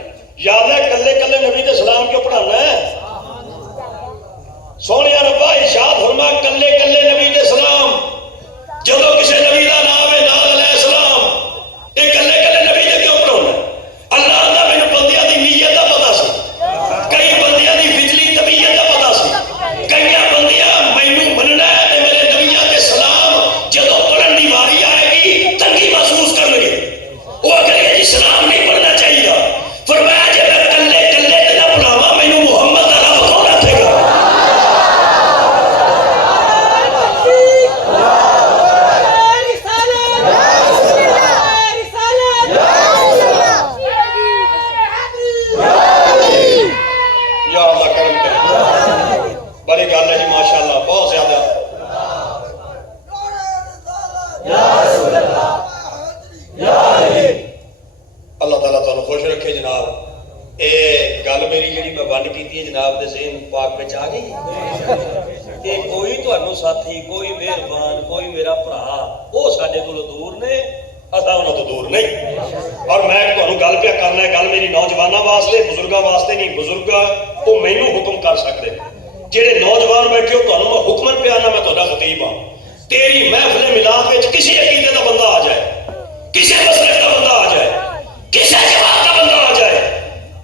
याद है कल्ले कल्ले नबी दे सलाम क्यों पढ़ाना है? सोनिया रब्बा इरशाद फरमा कल्ले कल्ले नबी दे सलाम। जदों किसी नबी दा नाम है नाल अलैहिस्सलाम, ये कल्ले कल्ले नबी दे क्यों पढ़ाना? अल्लाह दा मैनूं बंदियां दी नीयत दा पता सी, कई बंदियां दी बिजली तबीयत दा पता सी। कई बंदियां मैनूं मनना है ते मेरे नबियां दे सलाम जदों पढ़न दी वारी आएगी तंगी महसूस करनगे, वो आखणगे जी सलाम नहीं पढ़ना चाहिए। फरमाया जे मैं कल्ले कल्ले ते ना पढ़ावां मैनूं मुहम्मद दा रब कौन रखेगा? या अल्लाह करम करे, बड़ी गल है जी माशाअल्लाह, बहुत ज्यादा। अल्लाह ताला तुहानू खुश रखे जनाब। ये गल मेरी जी मैं वंड की जनाब के ज़हन पाक में आ गई कि कोई तुहानू साथी, कोई मेहरबान, कोई मेरा भरा वो साडे कोलों दूर ने। असा उन्होंने तो दूर नहीं। और मैं तुहानू गल पिया करना है, गल मेरी नौजवानों वास्ते बुजुर्गों वास्ते नहीं। बुजुर्ग वो मैनू हुक्म कर सकते, जेडे नौजवान बैठे हो तुहानू मैं हुक्मन पिया ना, मैं तुहाडा खतीब हाँ। तेरी महफिल मिलाद विच किसी अकीदे का बंदा आ जाए, किसी मसलक का बंदा आ जाए, किसी जवाब का बंदा आ जाए,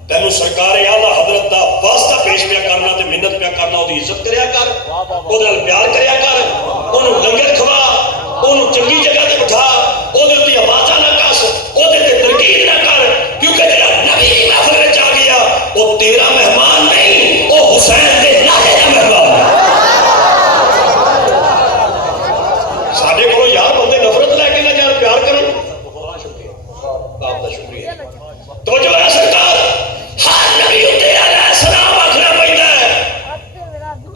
तेनू सरकार आला हजरत का वास्ता पेश पिया करना ते मिन्नत पिया करना, उसकी इज्जत करया कर, ਉਹਦੇ ਨਾਲ प्यार करया कर, ਉਹਨੂੰ लंगर खवा, ਉਹਨੂੰ चंगी जगह ते बिठा, ਉਹਦੇ ਉੱਤੇ आवाज़ां ना कस, ਉਹਦੇ ते तनकीद ना कर, क्योंकि जेड़ा नबी दी महफिल विच आ गया वो तेरा मेहमान नहीं, वो हुसैन दे लाले दा मेहमान है। साडे कोल यार बंदे नफरत लैके ना जान, प्यार करन। शुक्रिया बाप दा शुक्रिया। तो जो है सरकार हर नबी उत्ते अलैहिस्सलाम आखना पैंदा है,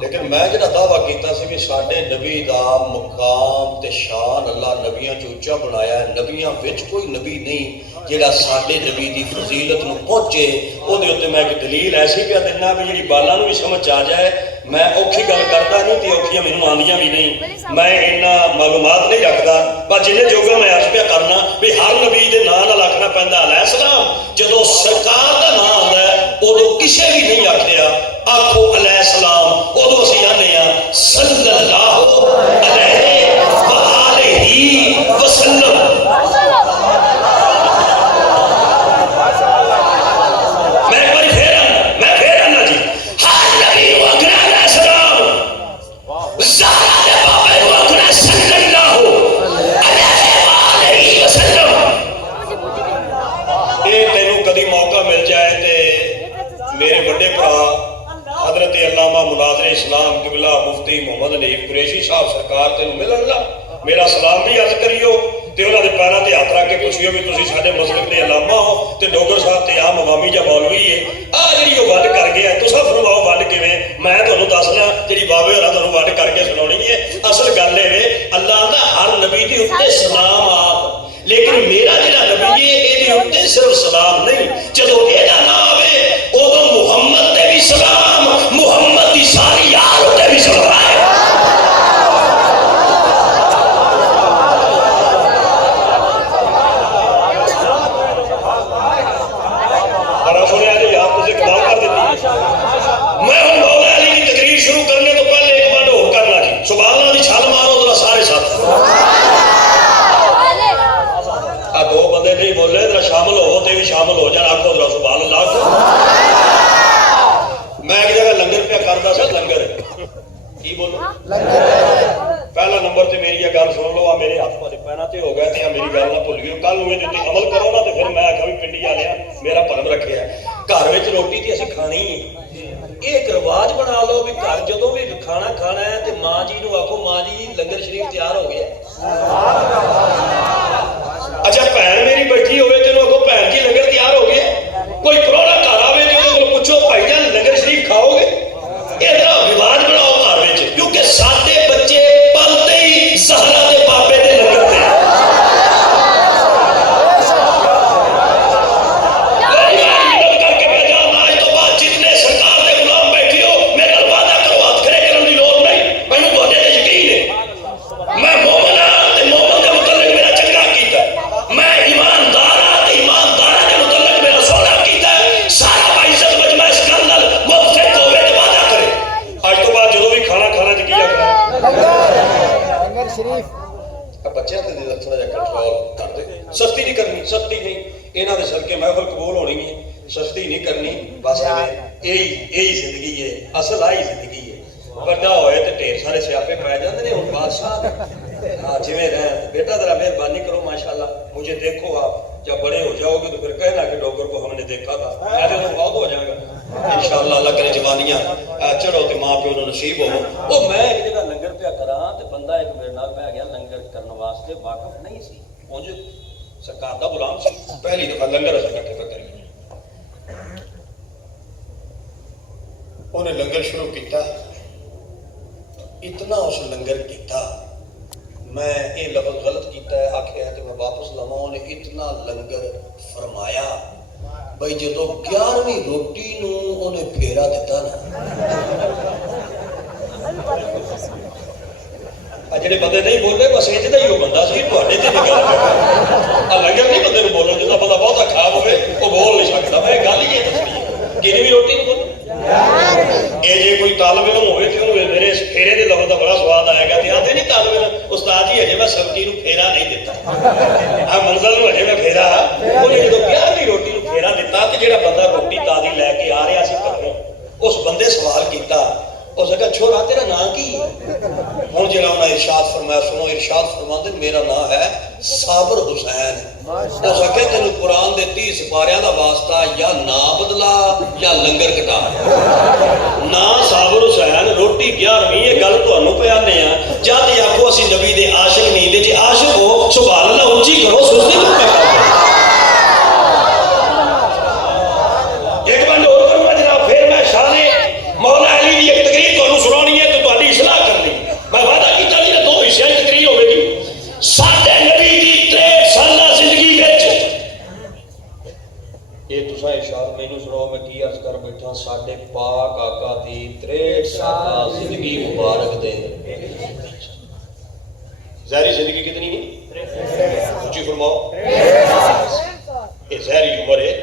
लेकिन मैं जिहड़ा दावा कीता सी भी साडे नबी दा मुकाम ते शान अल्लाह नबियां च उच्चा बनाया है। नबियां विच कोई नबी नहीं जिहड़ा साडे नबी दी फजीलत नूं पहुंचे। ਉਹਦੇ ਉੱਤੇ मैं एक दलील ऐसी पिया दिना भी जिहड़ी बालां नूं भी समझ आ जाए। मैं औखी गल करदा नहीं ते औखियां मैनूं आंदियां भी नहीं, मैं इन्ना मालूमात नहीं रखदा, पर जिन्ने जोगा मैं अर्ज पिया करना भी हर नबी दे नां नाल आखना पैंदा अलैहिस्सलाम। जदों सरकार दा नां आंदा है उदों किसे भी नहीं आखिया आखो अलैहिस्सलाम, उदों असीं आने आ सल्लल्लाहु अलैहि वसल्लम। इस्लाम किबला मुफ्ती मोहम्मद अलीफ कुरैशी साहब सरकार तेन मिलन ला मेरा सलाम भी अर्ज करियो ते उन्हां दे पैरां ते हत्थ रख के पुछियो भी तुसीं साडे मसलक दे अलामा हो ते डोगर साहब ते आम अवामी जा मौलवी है। आ जिहड़ी ओह वंड कर गया तुसां फरमाओ वंड किवें? मैं तुहानूं दसना जिहड़ी बाबे होरां तुहानूं वंड करके सुणाउणी है। असल गल इह अल्लाह दा हर नबी दे उत्ते सलाम आप, लेकिन मेरा जिहड़ा नबी है इहदे उत्ते सिर्फ सलाम नहीं, जदों इहदा नाम आवे उदों मुहम्मद ते भी सलाम, मुहम्मद दी सारी यार उत्ते भी सलाम है। शामिल हो तो भी शामिल हो जाए, आखो जरा सुभान अल्लाह। मैं एक जगह लंगर पे करता सा, लंगर की बोलो पहला नंबर ते मेरी गल सुन लो, आ मेरे हाथ पर पैना ते हो गया ते मेरी गल ना भुल गई, कल उम्मीद दी अमल करो ना। तो फिर मैं आखा भी पिंडी वाले मेरा भरम रखे घर में रोटी तो असीं खानी ही, एक रिवाज बना लो भी घर जो भी खाना खाना है तो माँ जी को आखो माँ जी लंगर शरीफ तैयार हो गया। अच्छा भैन मेरी बैठी हो भैन जी लंगर तैयार हो गया, कोई प्रोना घर आवे तो पूछो भाईजान लंगर शरीफ खाओगे? ਇਹਦਾ रिवाज बनाओ घर में, क्योंकि साडे बच्चे पलते ही सहरा के बाबे के लंगर ते करके भेजा। आज तो बाद जितने सरकार के गुलाम बैठे हो मेरे वादा करो हाथ खड़े करने की लोड़ नहीं, मैनूं तुहाडे ते यकीन है। मैं मोमन हां ते मोमन दे मुतल्लिक मेरा चंगा कीता, मैं ईमानदार हां ते ईमानदार दे मुतल्लिक मेरा सोना कीता। सारा इज्जत मजमा इस गल नाल मुतफिक होवे ते वादा करे। आज तो बाद जो भी खाना खाना च की आखना लंगर शरीफ बच्चे ते थोड़ा जिहा कंट्रोल कर दे, सख्ती नहीं करनी, सख्ती नहीं इन्हां दे सदके महफिल कबूल होनी है, सख्ती नहीं करनी। बस यही जिंदगी है, असल आई जिंदगी है। बड़ा होए तो ढेर सारे स्यापे पै जाते हैं। हुण बादशाह हाँ जिवें रह बेटा जरा मेहरबानी करो माशाल्लाह मुझे देखो आप, जब बड़े हो जाओगे तो फिर कहना कि डोगर को हमने देखा था, ऐसे तो बहुत हो जाएगा इंशाअल्लाह। अल्लाह करे जवानियां चढ़ो तो माँ प्यो नूं नसीब हो। वो मैं एक जगह लंगर पिया करा तो बंदा एक मेरे नाल पै गया, लंगर करने वास्ते वाकफ नहीं सी, उंज सरकार दा गुलाम सी, पहली दफा लंगर असीं इकट्ठे करिए। उन्हें लंगर शुरू किया, इतना उस लंगर किया, मैं ये लफ्ज गलत किया है आखिया तो मैं वापस लवां। उन्हें इतना लंगर फरमाया भाई जो 11वीं रोटी नूं उन्हें फेरा दिता ना, आ ਜਿਹੜੇ ਬੰਦੇ ਨਹੀਂ ਬੋਲਦੇ ਬਸ ਇੰਜ ਦਾ ਹੀ ਉਹ ਬੰਦਾ ਸੀ ਤੁਹਾਡੇ ਤੇ ਵੀ ਗੱਲ ਆ ਲੰਗਰ ਨਹੀਂ ਬੰਦੇ ਨੂੰ ਬੋਲਣ ਜਿੱਦਾਂ ਬੰਦਾ ਬਹੁਤਾ ਖਾਬ ਹੋਵੇ ਉਹ ਬੋਲ ਨਹੀਂ ਸਕਦਾ ਮੈਂ ਗੱਲ ਹੀ ਇਹ ਦੱਸਣੀ ਹੈ ਕਿਹਨੇ ਵੀ ਰੋਟੀ ਨੂੰ ਬੋਲ ਇਹ ਜੇ ਕੋਈ ਤਾਲਬ ਇਲਮ ਹੋਵੇ ਤੇ ਉਹਨੂੰ ਮੇਰੇ ਫੇਰੇ ਦੇ ਲਫ਼ਜ਼ ਦਾ ਬੜਾ ਸਵਾਦ ਆਏਗਾ ਤੇ ਆਂਦੇ ਨਹੀਂ ਤਾਲਬ ਇਲਮ ਉਸਤਾਦ ਜੀ ਹਜੇ ਮੈਂ ਸਬਜ਼ੀ ਨੂੰ ਫੇਰਾ ਨਹੀਂ ਦਿੱਤਾ ਆ ਮੰਜ਼ਲ ਨੂੰ ਹਜੇ ਮੈਂ ਫੇਰਾ ਉਹਨੇ ਜਦੋਂ 11ਵੀਂ ਰੋਟੀ ਨੂੰ ਫੇਰਾ ਦਿੱਤਾ ਤੇ ਜਿਹੜਾ ਬੰਦਾ ਰੋਟੀ ਤਾਜ਼ੀ ਲੈ ਕੇ ਆ ਰਿਹਾ ਸੀ ਘਰੋਂ ਉਸ ਬੰਦੇ ਸਵਾਲ ਕੀਤਾ ਉਸ ਅਗਾ ਛੋਰਾ तेरा नाम की ਹੁਣ ਜਿਹੜਾ ਉਹਨਾਂ ਇਰਸ਼ਾਦ ਫਰਮਾਇਆ ਸੁਣੋ ਇਰਸ਼ਾਦ ਫਰਮਾਉਂਦੇ ਮੇਰਾ ਨਾਮ ਹੈ ਸਾਬਰ ਹੁਸੈਨ ਉਸ ਅਗੇ ਤੈਨੂੰ ਕੁਰਾਨ ਦੇ 30 ਸਿਪਾਰਿਆਂ ਦਾ ਵਾਸਤਾ ਜਾਂ ਨਾ ਬਦਲਾ ਜਾਂ ਲੰਗਰ ਘਟਾ ਨਾ ਸਾਬਰ ਹੁਸੈਨ ਰੋਟੀ 11ਵੀਂ ਇਹ ਗੱਲ ਤੁਹਾਨੂੰ ਪਿਆਨੇ ਆ ਜਦ ਆਖੋ ਅਸੀਂ ਨਬੀ ਦੇ ਆਸ਼ਿਕ ਨਹੀਂ ਤੇ ਜੇ ਆਸ਼ਿਕ ਹੋ ਸੁਭਾਨ ਅੱਲਾਹ ਉੱਚੀ ਕਰੋ ਸੁਸਤੀ ਕਿਉਂ ਕਰਦੇ एक बार और करूंगा जनाब फिर मैं शान मौला अली की एक तकरीर ਤੁਹਾਨੂੰ ਸੁਣਾਉਣੀ ਹੈ ਤੇ ਤੁਹਾਡੀ ਇਸਲਾਹ ਕਰਨੀ ਮੈਂ ਵਾਅਦਾ ਕੀਤਾ ਜੀ 2 ਹਿੱਸਿਆਂ ਦੀ ਤਕਰੀਰ ਹੋਵੇਗੀ ਸਾਡੇ ਨਬੀ ਦੀ 63 ਸਾਲਾ ਜ਼ਿੰਦਗੀ ਵਿੱਚ ਇਹ ਤੁਸੀਂ ਇਰਸ਼ਾਦ ਮੈਨੂੰ ਸੁਣਾਓ ਮੈਂ ਕੀ ਅਰਜ਼ ਕਰ ਬੈਠਾ ਸਾਡੇ ਪਾਕ ਆਕਾ ਦੀ 63 ਸਾਲਾ ਜ਼ਿੰਦਗੀ ਮੁਬਾਰਕ ਦੇ ਜ਼ਾਹਿਰੀ ਜ਼ਿੰਦਗੀ ਕਿਤਨੀ है ਉੱਚੀ ਫਰਮਾਓ ਇਹ ਜ਼ਾਹਿਰੀ ਉਮਰ ਹੈ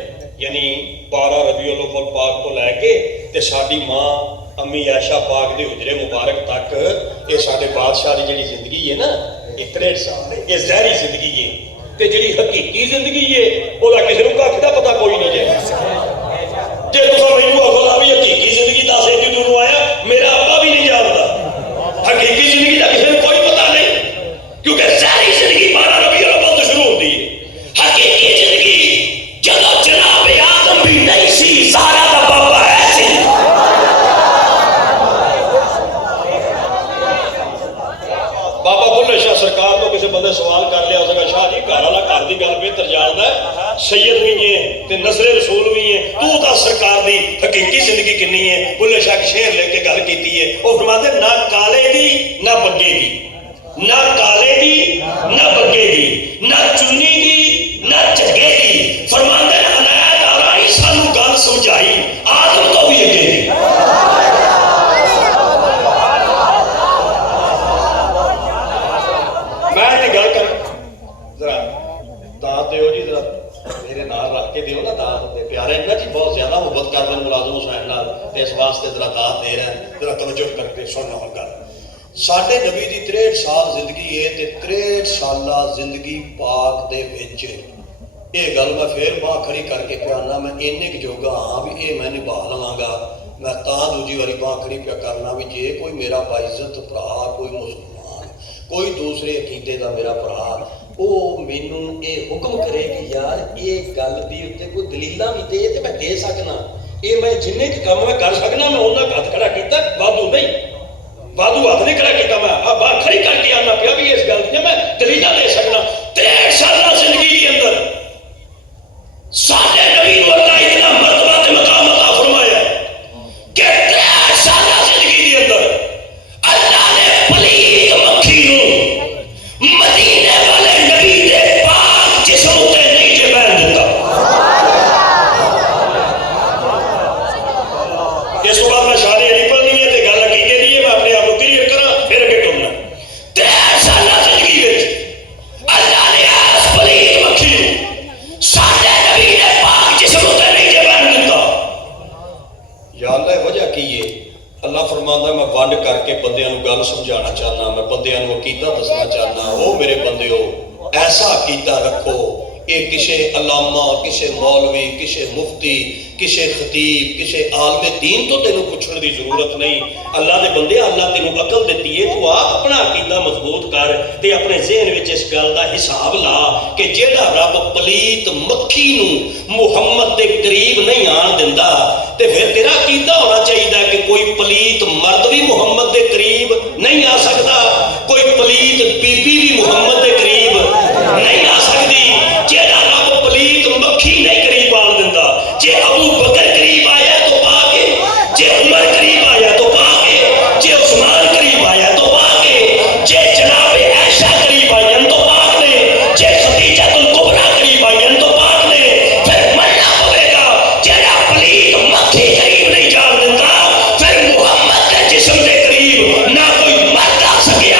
यानी 12 रबीउल अव्वल पाक तो लैके ते साडी मां अम्मी आयशा पाक दे हुजरे मुबारक तक ये साडे बादशाह दी जेहड़ी जिंदगी है ना 63 साल ये ज़हरी जिंदगी है ते जेहड़ी हकीकी जिंदगी है ओदा किसी नूं कख दा पता कोई नहीं जे तुसां मैनूं आखो भी हकीकी जिंदगी दस एडी दूरों आया मेरा अब्बा भी नहीं जानदा हकीकी जिंदगी दा किसी नूं कोई पता नहीं क्योंकि ज़हरी जिंदगी 12 रबीउल अव्वल तो शुरू होती है हकीकी जिंदगी जदों जनाब आदम भी नहीं सी सारा दा बाबा है सी बाबा बुल्ले शाह सरकार को किसी बंदे सवाल कर लिया उसका शाह जी घर वाला घर की गल बेहतर जानता है सैयद भी है ते नसरे रसूल भी है तू दस सरकार की हकीकी जिंदगी कितनी है बुल्ले शाह शेर लेके गल की है वो फरमाते ना काले दी ना बग्गे दी ना काले दी ना बग्गे दी ना चुन्नी दी ना झग्गे दी फरमाते अनायत आराई सानू गल समझाई आदम तो भी अगे दी मैं ये गल कर जरा दात दियो जी जरा मेरे नाल रख के दियो ना दात दे प्यारे ना जी बहुत ज्यादा मोहब्बत कर रहे मुलाजिम हुसैन नाल ते इस वास्ते जरा दात दे रहे हैं जरा तवज्जो करके सुनना हुन गल साडे नबी दी 63 साल जिंदगी है ते 63 साला जिंदगी पाक दे विच ये गल मैं फिर बाह खड़ी करके कहना मैं इन्ने क जोगा हाँ भी ये मैं निभा लवांगा मैं दूजी बारी बाह खड़ी पे करना भी जे कोई मेरा बाइज्जत भरा कोई मुसलमान कोई दूसरे अकीदे का मेरा भरा वो मैनू ये हुक्म करे कि यार ये गल दी उत्ते कोई दलीलां भी दे ते मैं दे सकना ये मैं जिन्ने क काम मैं कर सकना मैं उन्ना हथ खड़ा कीता वाधू नहीं वाधू हथ नहीं खड़ा कीता मैं बाह खड़ी करके आना पिया भी इस गल दी मैं दलीलां दे सकना 63 साल जिंदगी के अंदर साडे नबी को अल्लाह इतना मर्तबा ते मकाम अता फरमाया कि 63 साल जिंदगी के अंदर अल्लाह ने पलीत मक्खी नूं मदीने वाले नबी दे पाक जिस्म उते नहीं जे बैठ दिता इस बात में शारे अली पढ़नी है ते गल हकीकत दी है मैं अपने आप को क्लियर करा फिर अगे टुरना 63 साल जिंदगी विच अल्लाह ने इस पलीत मक्खी नूं साडे नबी दे पाक जिस्म उते नहीं जे बैठ दिता या अल्लाह वजह की है अल्लाह फरमांदा मैं वंड करके बंदियां नूं गल समझाना चाहना मैं बंदियां नूं अकीदा दसना चाहना ओ मेरे बंदिओ ऐसा अकीदा रखो ये किसी अलामा किसी मौलवी किसी मुफ्ती किसी खतीब किसी आलमे दीन तो तेनों पूछने की जरूरत नहीं अल्लाह दे बंदे अल्लाह तेनों अकल दी है तू आप अपना अकीदा मजबूत कर ते अपने ज़हन विच इस गल दा हिसाब ला कि जेड़ा रब पलीत मक्खी नूं मुहम्मद दे करीब नहीं आन दिंदा ते फिर तेरा अकीदा होना चाहिए कि कोई पलीत मर्द भी मुहम्मद दे करीब नहीं आ सकता कोई पलीत बीबी भी मुहम्मद दे करीब नहीं आ सकती जेड़ा रब पलीत मक्खी नहीं करीब आन दिंदा जे अबू बकर करीब आया तो पाके जे उमर करीब आया तो पाके जे उस्मान करीब आया तो पाके जे जनाब आयशा करीब आया तो पाक ने जे खदीजतुल कुबरा करीब आया तो पाक ने फिर मरना पड़ेगा जेड़ा पलीत मक्खी करीब नहीं जान दिंदा फिर मुहम्मद के जिस्म के करीब ना कोई मर आ सके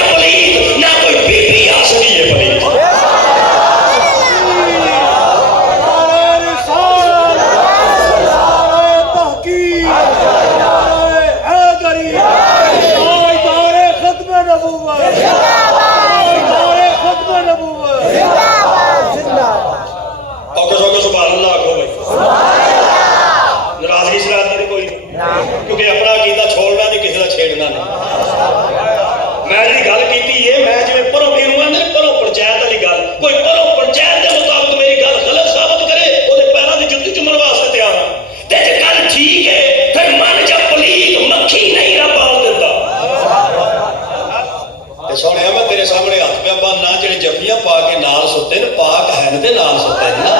जूतियां पा के नाल सुते ने, पाक हैन ते नाल सुते ना।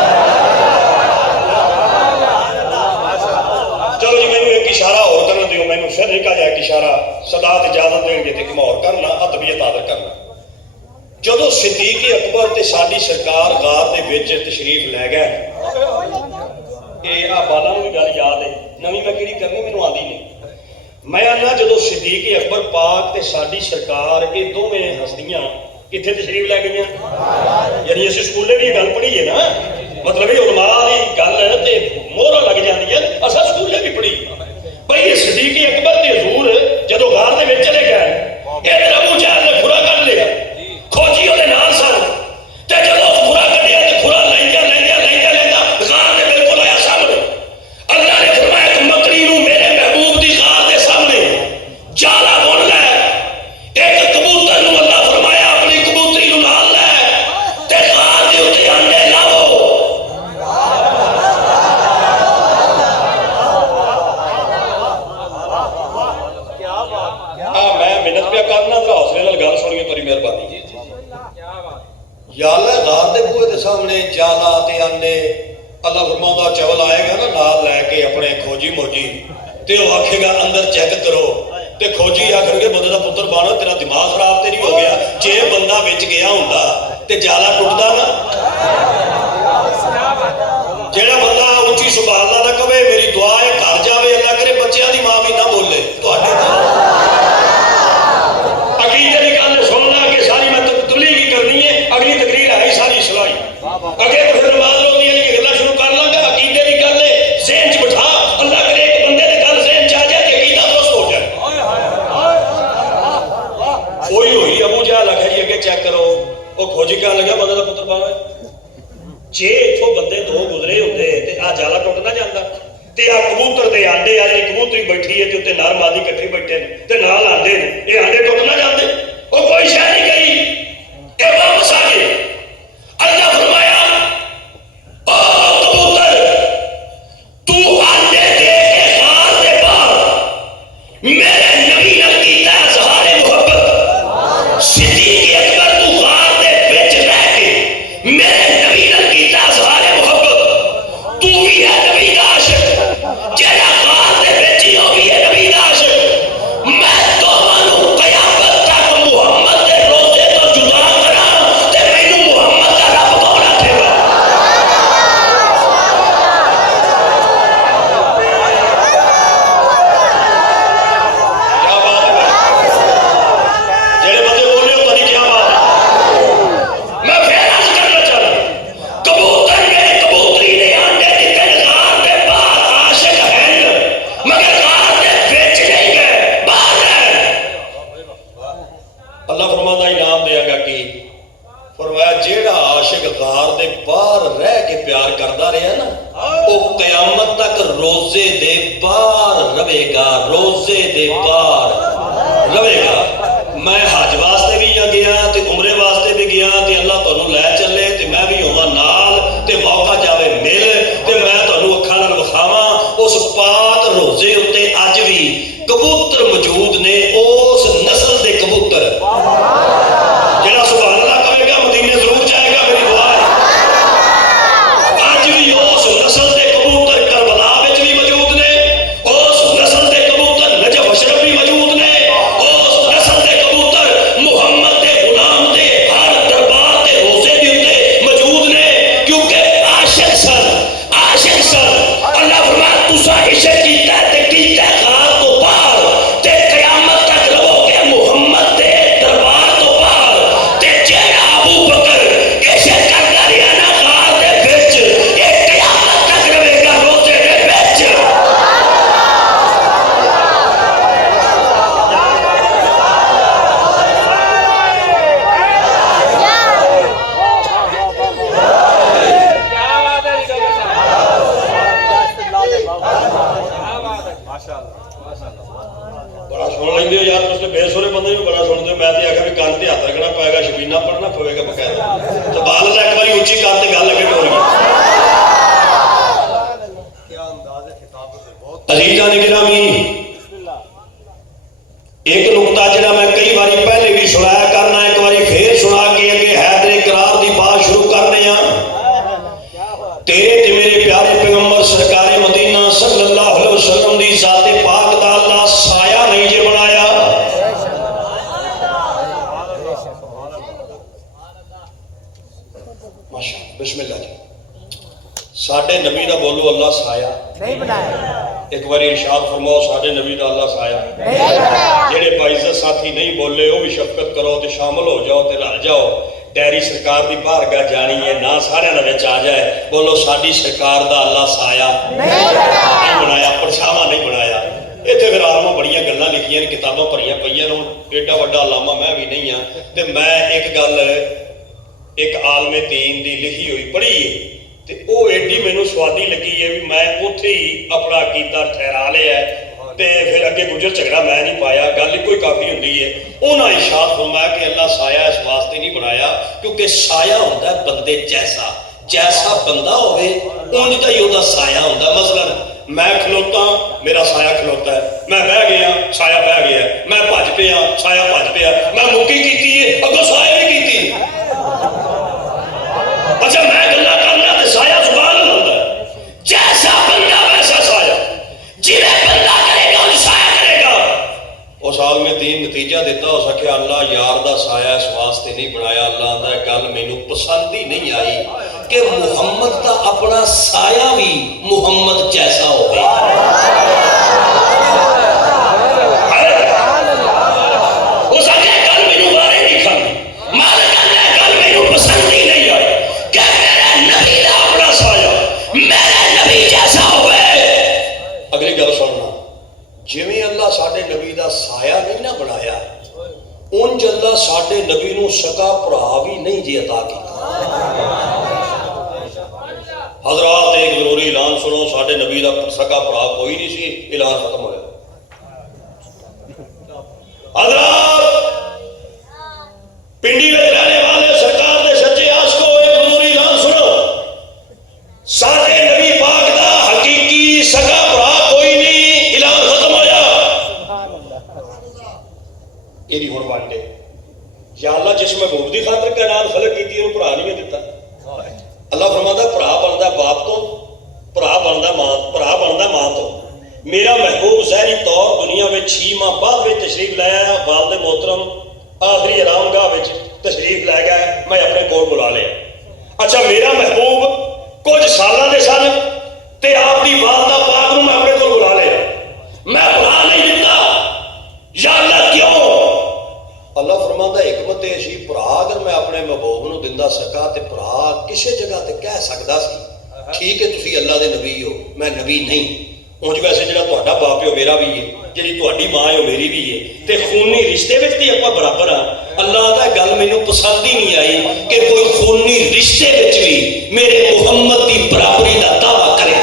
चलो जी मैनू एक इशारा और करन दिओ, मैनू फिर निका जा इशारा सदात इजाजत देंगे तो एक और करना, अदबियत आदर करना। जदों सिद्दीक अकबर ते साडी सरकार गार दे विच तशरीफ लै गए, ये आ बाला नूं भी गल याद है, नवीं मैं किहड़ी करनी मैनू आंदी नहीं। मैं आना जदों सिद्दीक अकबर पाक ते साडी सरकार ये दोवें हस्तियां कित्थे तशरीफ लै गईयां, यानी असीं स्कूले भी गल पढ़ी है ना, मतलब ये उलमा दी गल ते मोहर लग जांदी है, असां स्कूले भी पढ़ी भाई। ये सिद्दीक अकबर ते हजूर जदों गार दे विच चले गए, इधर अबू जहल ने खुरा कढ लिया, खोजी ਉਹਦੇ ਨਾਲ ਸਨ ਤੇ ਜਦੋਂ ਖੁਰਾ ਕੱਢਿਆ ਤੇ ਖੁਰਾ ਲੈਂਦਾ ਗਾਰ ਦੇ ਬਿਲਕੁਲ ਆਇਆ ਸਾਹਮਣੇ। ਅੱਲਾਹ ਨੇ ਫਰਮਾਇਆ ਕਿ ਮਕਰੀ ਨੂੰ ਮੇਰੇ ਮਹਿਬੂਬ ਦੀ ਗਾਰ ਦੇ ਸਾਹਮਣੇ ਜਾਲਾ ਬੁਣ ਲੈ। ਇੱਕ ਕਬੂਤਰ ਨੂੰ ਅੱਲਾਹ ਫਰਮਾਇਆ ਆਪਣੀ ਕਬੂਤਰੀ ਨੂੰ ਨਾਲ ਲੈ ਤੇ ਗਾਰ ਦੇ ਉੱਤੇ ਅੰਡੇ ਲਾਵੋ। मैं मिन्नत पे करना, तो हौसले नाल गल सुनियो, तेरी मेहरबानी। या अल्लाह गार दे बूहे दे सामने जाला ते अंडे, अल्लाह फरमाउंदा चवल आएगा ना नाल लैके अपने खोजी मोजी ते वो आखेगा अंदर चेक करो, ते खोजी आखणगे बंदे दा पुत्तर बन, तेरा दिमाग खराब ते नहीं हो गया, जे बंदा विच गया हुंदा ते जाला टुटदा ना। जेड़ा बंदा उच्ची सुभान अल्लाह ना कहे, मेरी दुआ है घर जावे, अल्लाह करे बच्चों दी मां भी ना बोले, तुहाडे अकीदे की गल सुनना कि सारी मैं तबलीग ही करनी है, अगली तकरीर है सारी सलाही अगे तो फिर नमाज रोकने वाली गल्लां शुरू कर लांगा। अकीदे की गल है ज़हन च बिठा, अल्लाह करे एक बंदे दी गल ज़हन च आ जाए कि अकीदा दुरुस्त हो जाए। कोई होई अबू जहल आखे जी अगे चेक करो, वो खोजी कहन लगा बंदे दा पुत्तर बावे, जे इथों बंदे दो गुजरे होंदे ते आ जाला टुट ना जांदा, ते आ कबूतर दे आंडे आ जेहड़ी कबूतरी बैठी है ते उत्ते नर मादी इकट्ठे बैठे ने ते नाल आंडे ने, ये आंडे टुट ना जांदे। ओ कोई शय नहीं कही, ए वापस आ गए। अल्लाह फरमाया ओ कबूतर तू आंडे दे के गार दे बाहर मेरे नबी नाल कीता इज़हारे मोहब्बत। सिद्दीक अकबर तू गार दे विच रह के मेरे नबी नाल कीता इज़हारे मोहब्बत, तू भी है नबी दा आशिक, जेड़ा गार दे विच ही हो भी है नबी दा आशिक। मैं दोवां नूं क़यामत तक मुहम्मद दे रोज़े तो जुदा करां ते मैनूं मुहम्मद दा रब कौन आखेगा। क्या बात है, जेड़े बंदे बोले हो पता क्या बात है। मैं फिर अर्ज करना चाहता, कबूतर मेरे कबूतरी ने अंडे दिते गार दे बाहर आशिक हैं, मगर गार दे विच नहीं गए, बाहर हैं। अल्लाह फरमांदा इनाम देगा कि फरमाया जेड़ा आशिक गार दे बाहर रह के प्यार करदा रहा ना, वो कयामत तक रोजे दे बाहर रहेगा, रोजे दे बाहर रहेगा। मैं हज वास्ते भी गया ते उमरे वास्ते भी गया ते अल्लाह तुहानू लै चले ते मैं भी होवां नाल ते मौका जावे मिल ते मैं तुहानू अखां नाल विखावां उस पाक रोजे उत्ते अज भी कबूतर मौजूद ने, उस नस्ल दे कबूतर जेड़ा सुभान अल्लाह कहेगा मदीने जरूर जाएगा, मेरी दुआ है। अज भी उस नस्ल दे कबूतर करबला विच भी मौजूद ने, उस नस्ल दे कबूतर नजफ अशरफ भी मौजूद ने, उस नस्ल दे कबूतर मुहम्मद दे गुलाम दे हर दरबार दे रोजे दे उत्ते मौजूद ने, क्योंकि आशिक सन, आशिक सन। अल्लाह फरमाया तुसा इश्क कीता ते कीता गार तो बाहर ते कयामत तक रहोगे मुहम्मद दे दरबार तो बाहर, ते जेड़ा अबू बकर इश्क करदा रहा ना गार दे विच, ये कयामत तक रहेगा रोजे दे विच। बड़ा सुन लेंगे हो यार, तुझे बेसुरे बंदे भी बड़ा सुनते हो। मैं तो आखिया भी कंन ते हथ रखना पएगा, शबीना पढ़ना पवेगा बकायदा, तो बाल एक बार उच्ची कर ते गल अगे टोर गई। अजीज़ान गिरामी, एक नुकता जिहड़ा मैं कई बारी पहले भी सुनाया करना, एक बारी फिर सुना के अगे हैदरे करा साडे नबी दा बोलो अल्लाह साया नहीं बनाया, एक बार इरशाद फरमाओ साडे नबी दा अल्लाह साया नहीं बनाया। जेड़े बाइज्जत साथी नहीं बोले वो भी शफकत करो ते शामिल हो जाओ ते रल जाओ। डैरी सरकार दी बारगाह जानी है ना सारे दे विच आ जाए। बोलो साडी सरकार दा अल्लाह साया नहीं बनाया, परछावां नहीं बनाया। इत्थे फिर आलमां बड़ियां गल्लां लिखियां ने, किताबां भरियां पईयां ने। हुण एडा वड्डा अलामा मैं भी नहीं हाँ ते मैं एक गल एक आलमे दीन दी लिखी हुई पढ़ी है ते वो एडी मैनू स्वादी लगी है भी मैं उत्थे ही अपना अकीदा ठहरा लिया है ते फिर अगे गुजर झगड़ा मैं नहीं पाया। गल कोई काफी हुंदी है। उन्होंने इरशाद फरमाया कि अल्लाह साया इस वास्ते नहीं बनाया क्योंकि साया होंदा है बंदे जैसा, जैसा बंदा होवे उंज दा ही ओहदा साया होंदा। मसलन मैं खलोता मेरा साया खलोता है, मैं बह गया साया बह गया, मैं भज पिया साया भज पिया, मैं मुक्की कीती है अगों साया भी कीती। अच्छा मैं गल्लां करना ते साया जुबान होंदा है। जैसा बंदा वैसा साया, जिवें बंदा करेगा उस साया करेगा। उस आलम में दीन नतीजा दिता हो सके अल्लाह यार दा साया इस वास्ते नहीं बनाया। अल्लाह दा गल मैनू पसंद ही नहीं आई कि मुहम्मद दा अपना साया भी मुहम्मद जैसा होवे। उस अगे गल मैनू बारे नहीं खानी, मालिक ने गल मैनू पसंद ही नहीं आई कि मेरे नबी दा अपना साया मेरे नबी जैसा होवे। अगली गल सुनना, जिवें अल्लाह साडे नबी दा साया नहीं ना बनाया उंज अल्लाह साडे नबी नू सका भरा भी नहीं जी अता कीता। हजरात एक जरूरी ऐलान सुनो, साडे नबी दा सका भरा कोई नहीं सी, ऐलान खत्म होया। हजरात पिंडी में रहने वाले सरकार दे सच्चे आशिको एक जरूरी ऐलान सुनो, साडे नबी पाक दा हकीकी सका भरा कोई नहीं, ऐलान खत्म होया। एदी हुण वांटे या अल्लाह जिस महबूब दी खातिर कायनात खलक कीती ओनू भरा नहीं दिता। अल्लाह फरमांदा भरा बनदा बाप तो, भरा बनदा मां तो। मेरा महबूब ज़ाहरी तौर दुनिया में 6 माह बाद में तशरीफ लाया, वालिद मोहतरम आखिरी आरामगाह में तशरीफ लै गया, मैं अपने कोल बुला लिया। अच्छा मेरा महबूब कुछ सालों के सन ते आपकी वालदा पाक नूं मैं अपने कोल बुला लिया, मैं बुला नहीं दिता। या अल्लाह क्यों? अल्लाह फरमांदा हिकमत ऐसी भरा अगर मैं अपने महबूब नूं दिंदा सका ते भरा किसी जगह ते कह सकदा सी ठीक है तुसीं अल्लाह दे नबी हो, मैं नबी नहीं। उंज वैसे जिहड़ा तुहाडा बाप है मेरा भी है, जिहड़ी तुहाडी मां है मेरी भी है, ते खूनी रिश्ते विच ते आपां बराबर हां। अल्लाह दा गल मैनूं पसंद ही नहीं आई कि कोई खूनी रिश्ते विच भी मेरे मुहम्मद दी बराबरी दा दावा करे।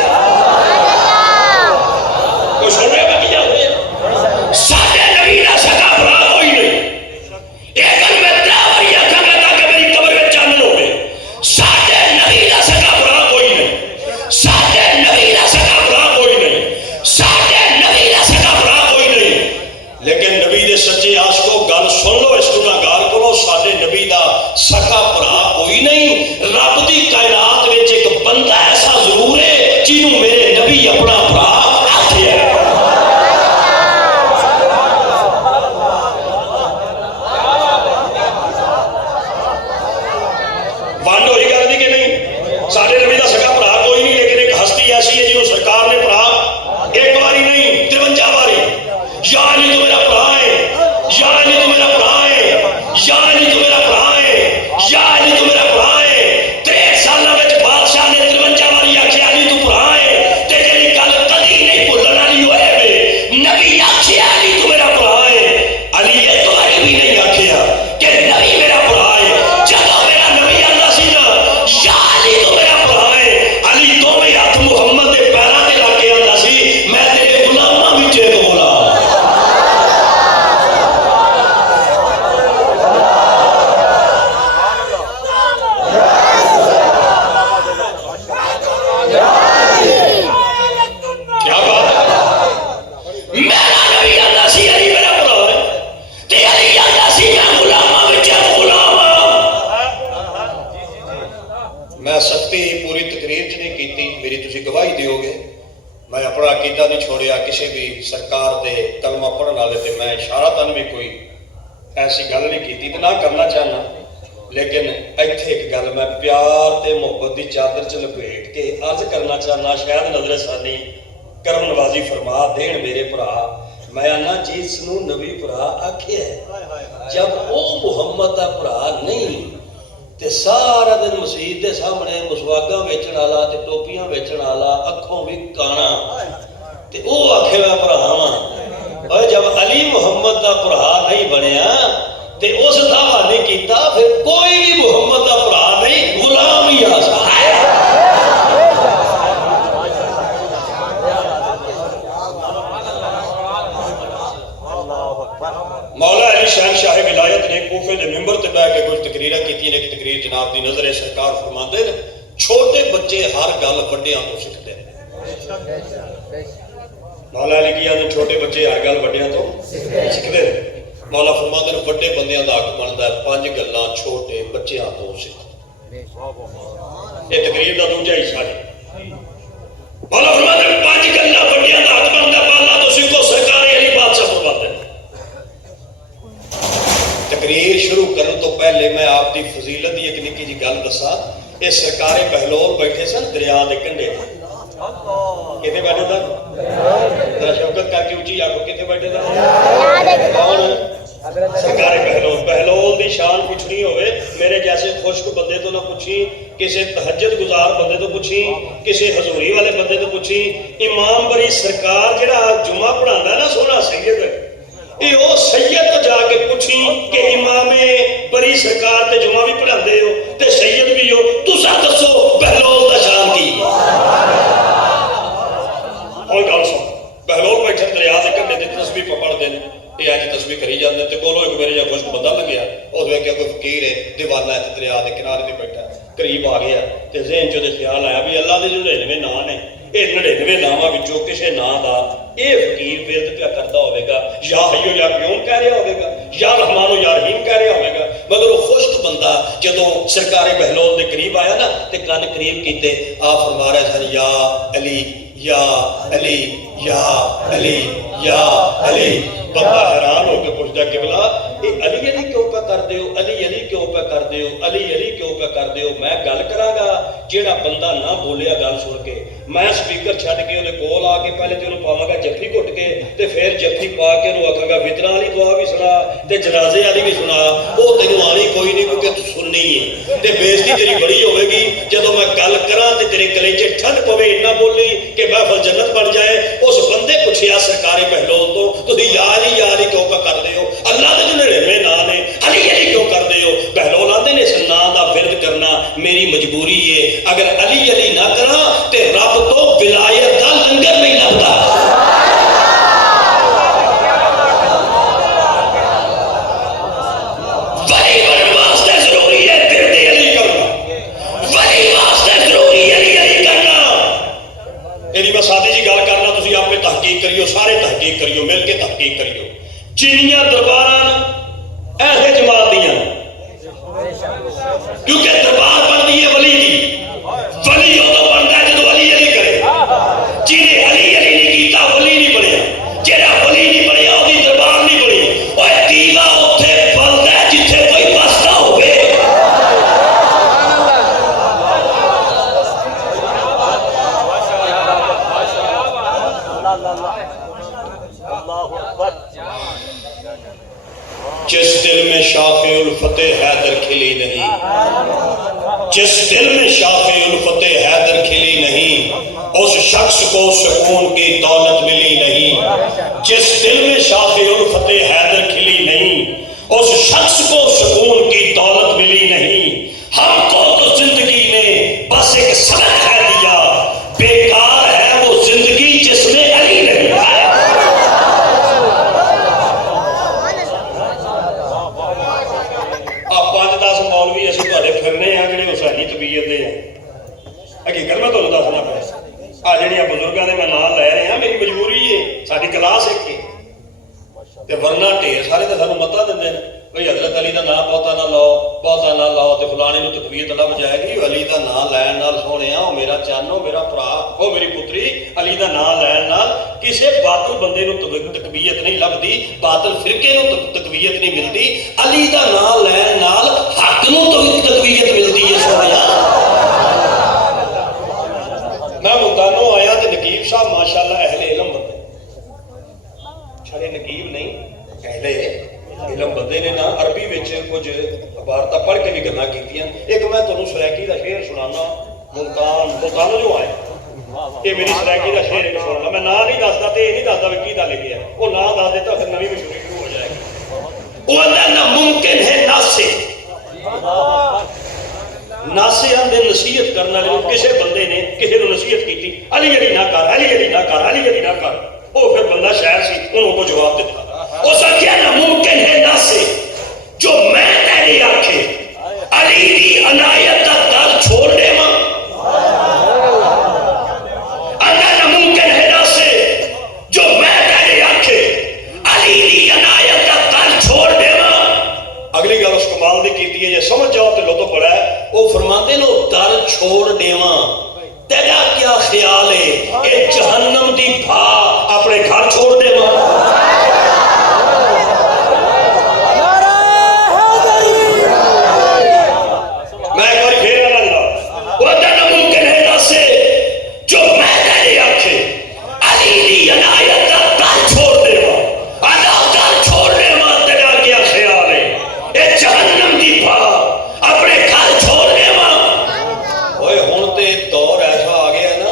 कोई सुन रहा है क्या होया? साडे नबी दा सगा भरा कोई नहीं। एक गल मैं 3 बारी आखांगा ताकि मेरी कब्र विच चानन होवे। साडे नबी दा सगा भरा कोई नहीं, साडे नबी दा सगा भरा कोई नहीं, साडे नबी दा सगा भरा कोई नहीं। लेकिन नबी दे सच्चे आशिको गल सुन लो, इस गुनाहगार कोलों साडे नबी दा सगा भरा कोई नहीं। रब दी कायनात विच एक बंदा ऐसा जरूर है जिन्हों मेरे नबी अपना भरा आखिया है। वंड होई गल दी कि नहीं? साडे नबी दा सगा भरा कोई नहीं, लेकिन एक हस्ती ऐसी है जिन्हों सरकार ने भरा एक बारी नहीं 53 बारी। या अली तू मेरा भरा है, या अली तू मेरा भरा है, या अली तू मेरा भरा है, या अली तू मेरा भरा है। 63 सालों में बादशाह ने 53 बारी आखिया अली तू भरा है, ते जेहड़ी गल कदी नहीं भुल्लण वाली होए वे नबी आखिया अली तू मेरा भरा है। अली ये तो अली भी नहीं आखिया कि नबी मेरा भरा है। जदों मेरा नबी आंदा सी ना या अली तू मेरा भरा है, अली दोवें हाथ मुहम्मद दे पैरां ते रख के आंदा सी मैं तेरे गुलामां विच एक गुलाम। क्या बात है? मेरा नबी आंदा सी अली मेरा भरा है ते अली आंदा सी मैं गुलामां विच एक गुलाम हां। मैं सख्ती पूरी तकरीर च नहीं कीती, मेरी तुसीं गवाही दिओगे। मैं अपना अकीदा नहीं छोड़िया किसी भी सरकार दे कलमा पढ़न वाले ते मैं इशारा तन भी कोई ऐसी गल नहीं कीती ते ना करना चाहना। लेकिन इत्थे एक गल मैं प्यार ते मुहब्बत की चादर च लपेट के अर्ज करना चाहना, शायद नजर सानी करम नवाजी फरमा देन मेरे भरा। मैं आना जिसनू नबी भरा आखिया जब वो मुहम्मद का भरा नहीं ते सारा दिन मसीत के सामने मुसवागा वेचण वाला ते टोपियां वेचण वाला, अखों भी काना, ते वो आखे मैं भरा वां। और जब अली मुहम्मद का भरा नहीं बनया ते उस दावा नहीं किया, फिर कोई भी मुहम्मद का भरा नहीं, गुलाम ही आ सकता है। मौला अली शहनशाह विलायत ने कूफे के मिंबर ते बैठ के कुछ तकरीरां कीतियां। एक तकरीर जनाब दी नज़र सरकार फरमाते ने, छोटे बच्चे हर गल वड्डियां तो सीखते हैं। मौला अली की आदत, छोटे बच्चे हर गल वड्डियां तो सीखते हैं। मौला फरमाते ने वड्डे बंदियां दा हक बनदा है 5 गल्लां छोटे बच्चियां तो सीखो। ये तकरीर दा दूजा हिस्सा है। मौला फरमाते ने 5 गल्लां वड्डियां दा हक बनदा है, बाला तो सीखो। सरकार अली बादशाह फरमाते हैं। तकरीर शुरू करने तो पहले मैं आपकी फजीलत की एक निक्की जी गल दसा। ये सरकारे बहलोल बैठे सन दरिया के कंढे। किथे बैठे था? शौकत करके उची आखो, किथे बैठे था? कौन? सरकारे बहलोल। बहलोल की शान पुछनी होवे, मेरे जैसे खुश्क बंदे तो ना पुछी, किसी तहज्जुद गुजार बंदे तो पुछी, किसी हजूरी वाले बंदे तो पुछी। इमाम बरी सरकार जिहड़ा जुम्मा पढ़ांदा ना, सोहना सैयद, ये ओ सैयद तो जाके पूछी कि इमामे बरी सरकार ते जुम्मा भी पढ़ाते हो ते सैयद भी हो, तुसा दसो बहलोल दा शान की। और गल सुन, बहलोल बैठे दरिया के कंढे ते तस्बीह पढ़दे ने। ये अज तस्बीह करी जाते ते कोलों एक मेरे जिहा खुश्क बंदा लग्या, उस वेख्या कोई फकीर है दीवाना है दरिया के किनारे ते बैठा, करीब आ गया ते ज़हन च ख्याल आया भी अल्लाह दे 99 नां ने, ये 99 नावां विचों किसी नां दा ये फकीर बिरद क्या करता होगा, या हयो या क्यों कह रहा होगा, या रहमानो या रहीम कह रहा होगा। मगर वो खुश्क बंदा जदों सरकारे बहलोल के करीब आया ना, ते कान करीब कीते, आप फरमा रहे सन या अली या अली या अली या अली। बंदा हैरान होकर पूछता, किबला ये अली अली क्यों पे कर दे हो, अली अली क्यों पे कर दे हो, अली अली क्यों पे कर दे हो? मैं गल करांगा, जेड़ा बंदा ना बोलिया गल सुन के, मैं स्पीकर छड्ड के उहदे कोल आके पहले ते उहनूं पावांगा जफ्फी घुट के, ते फिर जफ्फी पा के उहनूं आखांगा वितरां वाली दुआ भी सुना ते जनाजे वाली भी सुना। वो तैनूं आनी कोई नहीं, क्योंकि तू सुननी है ते बेइज्जती तेरी बड़ी होवेगी। जदों मैं गल करां ते तेरे कलेजे ठंड पवे, इन्ना बोली कि महफल जन्नत बन जाए। उस बंदे पुछया सरकारे बहलोल तो, तुसीं या अली क्यों पे करदे हो? अल्लाह दे 99 नां ने, अली अली क्यों करदे हो? बहलोल आंदे ने, इस नां दा विरद करना मेरी मजबूरी है। अगर अली अली ना करा ते रब तो विलायत दा लंगर नहीं लगदा। वली बनने वास्ते जरूरी है विरद अली करना, वली वास्ते जरूरी है अली अली करना। मेरी मैं सादी जी गल करना, तुसीं आपे तहकीक करियो, सारे तहकीक करियो, मिल के तहकीक करियो। जिन्नियां दरबारां ऐसे जमात दियां, क्योंकि दरबार बनती है वली दी, वली उदों बनता है जदों अली अली करे। जिन्हें अली अली नहीं कीता वली नहीं बनया, जेड़ा वली नहीं बनया उसदी दरबार नहीं बनी। ओए दीवा उत्थे बलदा है जिथे कोई बसदा होवे। जिस दिल में शाफ़े उल्फते हैदर खिली नहीं, जिस दिल में शाफ़े उल्फते हैदर खिली नहीं, उस शख्स को सुकून की दौलत मिली नहीं। जिस दिल में शाफ़े उल्फते हैदर खिली नहीं, उस शख्स को सुकून की दौलत मिली नहीं। हमको तो जिंदगी ने बस एक सबक है दिया, बेकार है वो जिंदगी जिसमें अली नहीं है। आप 5-10 मौलवी असं तुहाडे फिरने आ जिहड़े हुसैनी तबीयत दे आ। हकीकत मैं तुहानूं दसना पिया, आ जिहड़ियां बुजुर्गां दे मैं नाम लै रहा, मेरी मजबूरी है, साडी क्लास एक है ते वरना ढेर सारे तो सानूं मता दिंदे ने भाई हजरत अली का नाम बहुता ना लाओ, बहुता ना लाओ तो फलाने नूं तकबीयत लभ जाएगी। अली का नाम लैण नाल सोहणिया ओ मेरा चन्न, ओ मेरा भरा, ओ मेरी पुत्री, अली का नाम लैण नाल किसी बातिल बंदे नूं तकबीयत नहीं लभदी, बातिल फिरके नूं तकबीयत नहीं मिलती। अली का नाम लैण नाल हक तू तो तकवीयत मिलती है सोनिया। मैं मुल्तानों आया तो नकीब साहब माशाल्लाह अहले इलम बंदे, छड़े नकीब नहीं अहले इलम बंदे ने ना। अरबी विच कुछ इबारतां पढ़ के भी गल्लां कीतियां। एक मैं तुहानूं सरैकी दा शेर सुनाना। मुल्तानों जो आए ये मेरी सरैकी दा शेर एक सुनना। मैं ना नहीं दसदा ते नहीं दसदा भी कीदा लिखिया, वो ना दस देता फिर नवीं मशहूरी शुरू हो जाएगी। वो अंदर नामुमकिन है नासे नासे आंदे नसीहत करने वाले किसी बंदे ने किसी को नसीहत की, अली अली ना कर, अली अली ना कर, अली अली ना कर। वो फिर बंदा शायर सी, उन्होंने को जवाब दिता। उस क्या नामुमकिन है नासे जो मैं तेरी आखे अली दी अनायत दा दर छोड़ देवा। अंदर नामुमकिन है नासे जो मैं तेरी आखे अली दी अनायत दा दर छोड़ देवा। अगली गल उस कमाल दी कीती है, जे समझ जाओ तो लुत्फ बड़ा है। वो फरमाते नो दर छोड़ देवा, तेरा क्या ख्याल है ये जहन्नम दी भा अपने घर छोड़ देवा। मैं एक बार फिर आना जरा, वो नामुमकिन है नासे जो मैं तेरी आखे अली दी अनायत दा दर छोड़ देवा। अदा दर छोड़ देवा, तेरा क्या ख्याल है ये जहन्नम दी भा अपने घर छोड़ देवा। ओए हुण ते दौर ऐसा आ गया ना,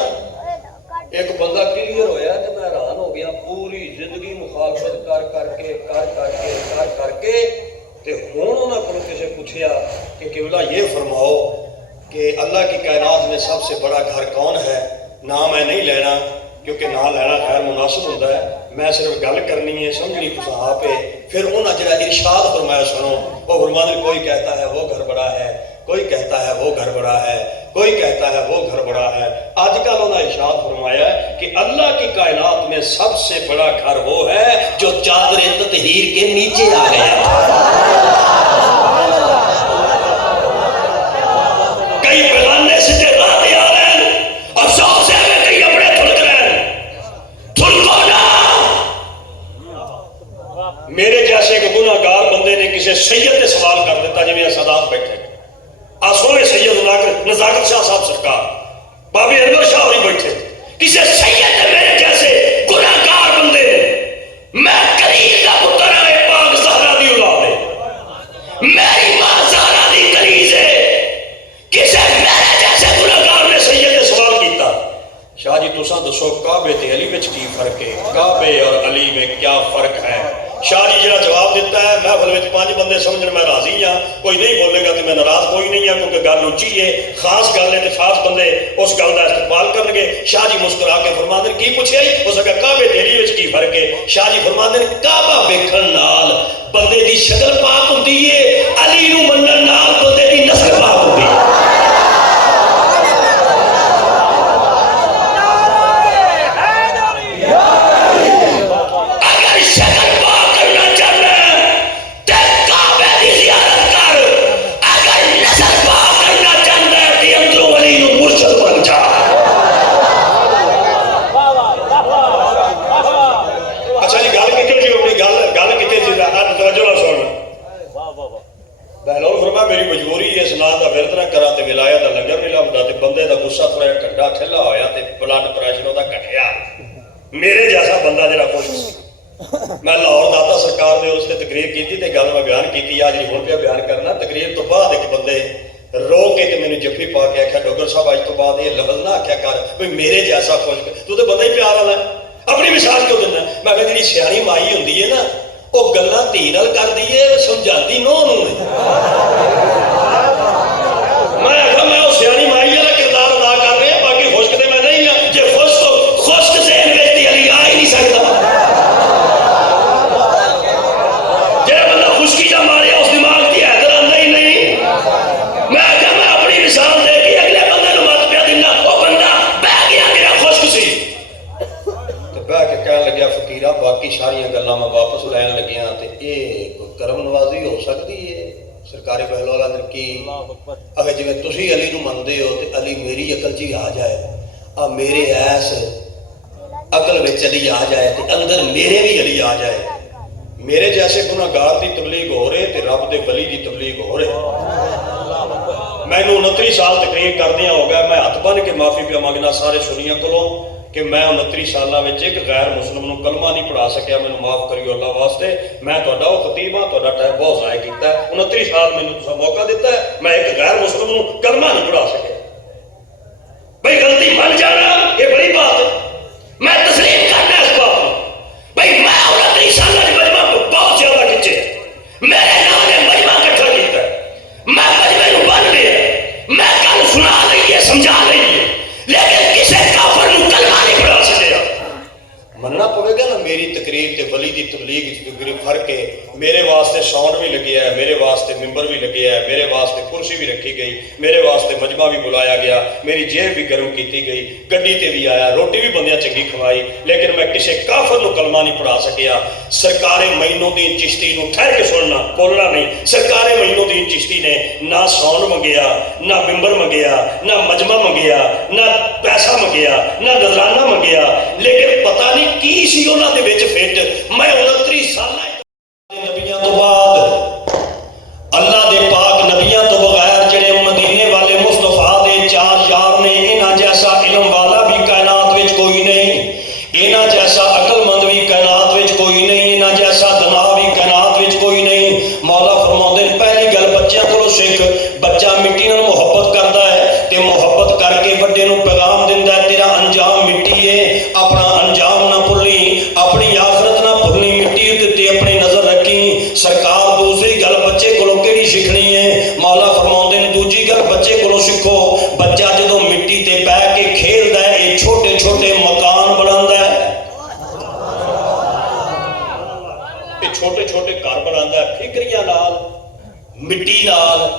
एक बंदा क्लियर होया ते मैं हैरान हो गया। पूरी जिंदगी मुखालफत कर करके ते हुण उन्हां कोलों किसे पुछया कि किबला ये फरमाओ कि अल्लाह की कायनात में सबसे बड़ा घर कौन है। ना मैं नहीं लेना क्योंकि ना लेना खैर मुनासिब होता है, मैं सिर्फ गल करनी है, समझनी कुछ आप है। फिर उन्हें जरा इरशाद फरमाया सुनो। वो फरमाते कोई कहता है वो घर बड़ा है, कोई कहता है वो घर बड़ा है, कोई कहता है वो घर बड़ा है। आजकल उन्हें इरशाद फरमाया कि अल्लाह की कायनात में सबसे बड़ा घर वो है जो चादर ततहीर के नीचे आ गया। कई बेगाने से रात आ रहे हैं, अफसोस है कई अपने थुड़क रहे हैं। थुड़को ना। मेरे जैसे एक गुनाहगार बंदे ने किसी सैयद से सवाल कर दिता, जिवें सदात बैठे आ सोने सैयद नजाकत शाह साहब सरकार, बाबे अनवर शाह होरी बैठे, किसी सैयद ने मेरे जैसे गुनाहगार बंदे ने, मैं कलील का पुत्र है, पाक ज़हरा दी औलाद है, मेरी मां ज़हरा दी कलीज है, किसी मेरे जैसे गुनाहगार ने सैयद ने सवाल किया, शाह जी तुसा दसो काबे ते अली विच की फर्क है, काबे और अली में क्या फर्क है। शाह जी जरा जवाब दिता है, महफिल में 5 बंदे समझण मैं राजी हाँ, कोई नहीं बोलेगा तो मैं नाराज कोई नहीं हाँ, क्योंकि गल उच्ची है, खास गल है तो खास बंदे उस गल का इस्तेमाल करनगे। शाह जी मुस्कुरा के फरमांदे की पूछिया ही हो सका काबे ते अली विच की फर्क है। शाह जी फरमांदे काबा वेखण नाल बंदे दी शक्ल पाक हुंदी है, अली नूं मनण नाल बंदे दी नस्ल पाक हुंदी है। मेरी मजबूरी है इस नां दा विरद ना करा ते विलायत दा लंगर नहीं लभदा ते बंदे दा गुस्सा थोड़ा ठंडा ठिला होया ते ब्लड प्रेशर ओदा घटिया। मेरे जैसा बंदा जरा खुश मैं लाहौर दाता सरकार दे उसते तकरीर की ते गल मैं बयान की, आज हुण पे बयान करना। तकरीर तो बाद एक बंदे रो के ते मैनू जफ्फी पा के आख्या डोगर साहब अज तो बाद ये लफ्ज ना आख्या कर भाई मेरे जैसा खुश, तू तो बंदा ही प्यार वाला अपनी मिसाल क्यों दिंदा। मैं कहा जी सियाणी माई हुंदी है ना वो गल्लां धी नाल करदी है, समझाती नूंह नूं मैं आखा मैं वो सियाणी माई वाला किरदार अदा कर रहा, बाकी खुश्क तो मैं नहीं हाँ। जे खुश्क से अली आ ही नहीं सकता। जो बंदा खुश्की जा मारे उस दिमाग की हैदर आंदा ही नहीं। मैं आखा मैं अपनी मिसाल दे के अगले बंदे को मत पिया दिना, वो बंदा बह गया मेरा खुश्क सी तो बह के कह लग्या फकीरा बाकी सारिया गल्लां मैं वापस लैन लग्या ते ये करम नवाजी हो सकती है। सरकारी बहलौला ने की अगर जिवें तुसीं अली नूं मनदे हो ते अली मेरी अकल च ही आ जाए, आ मेरे ऐस अकल विच अली आ जाए ते अंदर मेरे भी अली आ जाए। मेरे जैसे गुनाहगार की तबलीग हो रहे ते रब दे वली की तबलीग हो रहे। मैनू 29 साल तकरीर करदियां हो गया। मैं हथ बन के माफी पिया मंगना सारे सुनिया कोलों कि मैं 29 सालों में एक गैर मुस्लिम नूं कलमा नहीं पढ़ा सकिया। मैनू माफ करियो अल्लाह वास्ते। मैं तुहाडा वो खतीब हाँ, तुहाडा टाइम बहुत ज़ाया कीता है। 29 साल मैनू तुसां मौका दिता है, मैं एक गैर मुस्लिम नूं कलमा नहीं पढ़ा सकिया। भाई गलती मान जाना ये बड़ी बात है, मैं तस्लीम करना इस बात को। भाई मैं 29 साल मजमा बहुत ज्यादा खिंचे, मेरे नाम ने मजमा इकट्ठा किया, मैं मजमे को बन लिया, मैं कल सुना लीए समझा लीए, लेकिन किसी काफर को कलमा नहीं पढ़ा सकिया। मनना पवेगा ना मेरी तकरीर ते वली दी तबलीग च फर्क है। मेरे वास्ते साउंड भी लगे है, मेरे वास्ते मिंबर भी लगे है, मेरे वास्ते कुर्सी भी रखी गई, मेरे वास्ते मजमा भी बुलाया गया, मेरी जेब भी गर्म की गई, गड्डी ते भी आया, रोटी भी बंदियां चंगी खवाई, लेकिन मैं किसी काफर को कलमा नहीं पढ़ा सकिया। सरकारे मोइनुद्दीन चिश्ती नूं ठहर के सुनना, बोलना नहीं। सरकारे मोइनुद्दीन चिश्ती ने ना साउंड मंगिया, ना मिंबर मंगिया, ना मजमा मंगिया, ना पैसा मंगिया, ना नजराना मंगिया, लेकिन पता नहीं की सी उन्हां दे विच फिट। मैं 29 साल नबियां तो बाद अल्लाह दे पाक नबियां तो बगैर जेड़े मदीने वाले मुस्तफा दे 4 यार ने, इन्हां जैसा इल्म वाला भी कायनात विच कोई नहीं, इन्हां जैसा अकलमंद भी कायनात विच कोई नहीं, इन्हां जैसा दना भी कायनात विच कोई नहीं। मौला फरमाउंदे ने पहली गल बच्चों को सीख, बच्चा मिट्टी नाल मुहब्बत करता है ते मुहब्बत करके बड़े नूं पैगाम दिंदा है, तेरा अंजाम मिट्टी है, अपना अंजाम ना भुल्ली, अपनी आखरत ना भुल्ली, मिट्टी उत्ते अपनी नजर रखी। सरकार दूसरी गल बच्चे को केड़ी सीखनी है, मौला फरमाउंदे ने दूजी गल बच्चे को सीखो, बच्चा जदों मिट्टी ते बैठ के खेलदा है, ये छोटे छोटे मकान बनांदा है, ये छोटे छोटे घर बनांदा है, फिक्रियां नाल मिट्टी नाल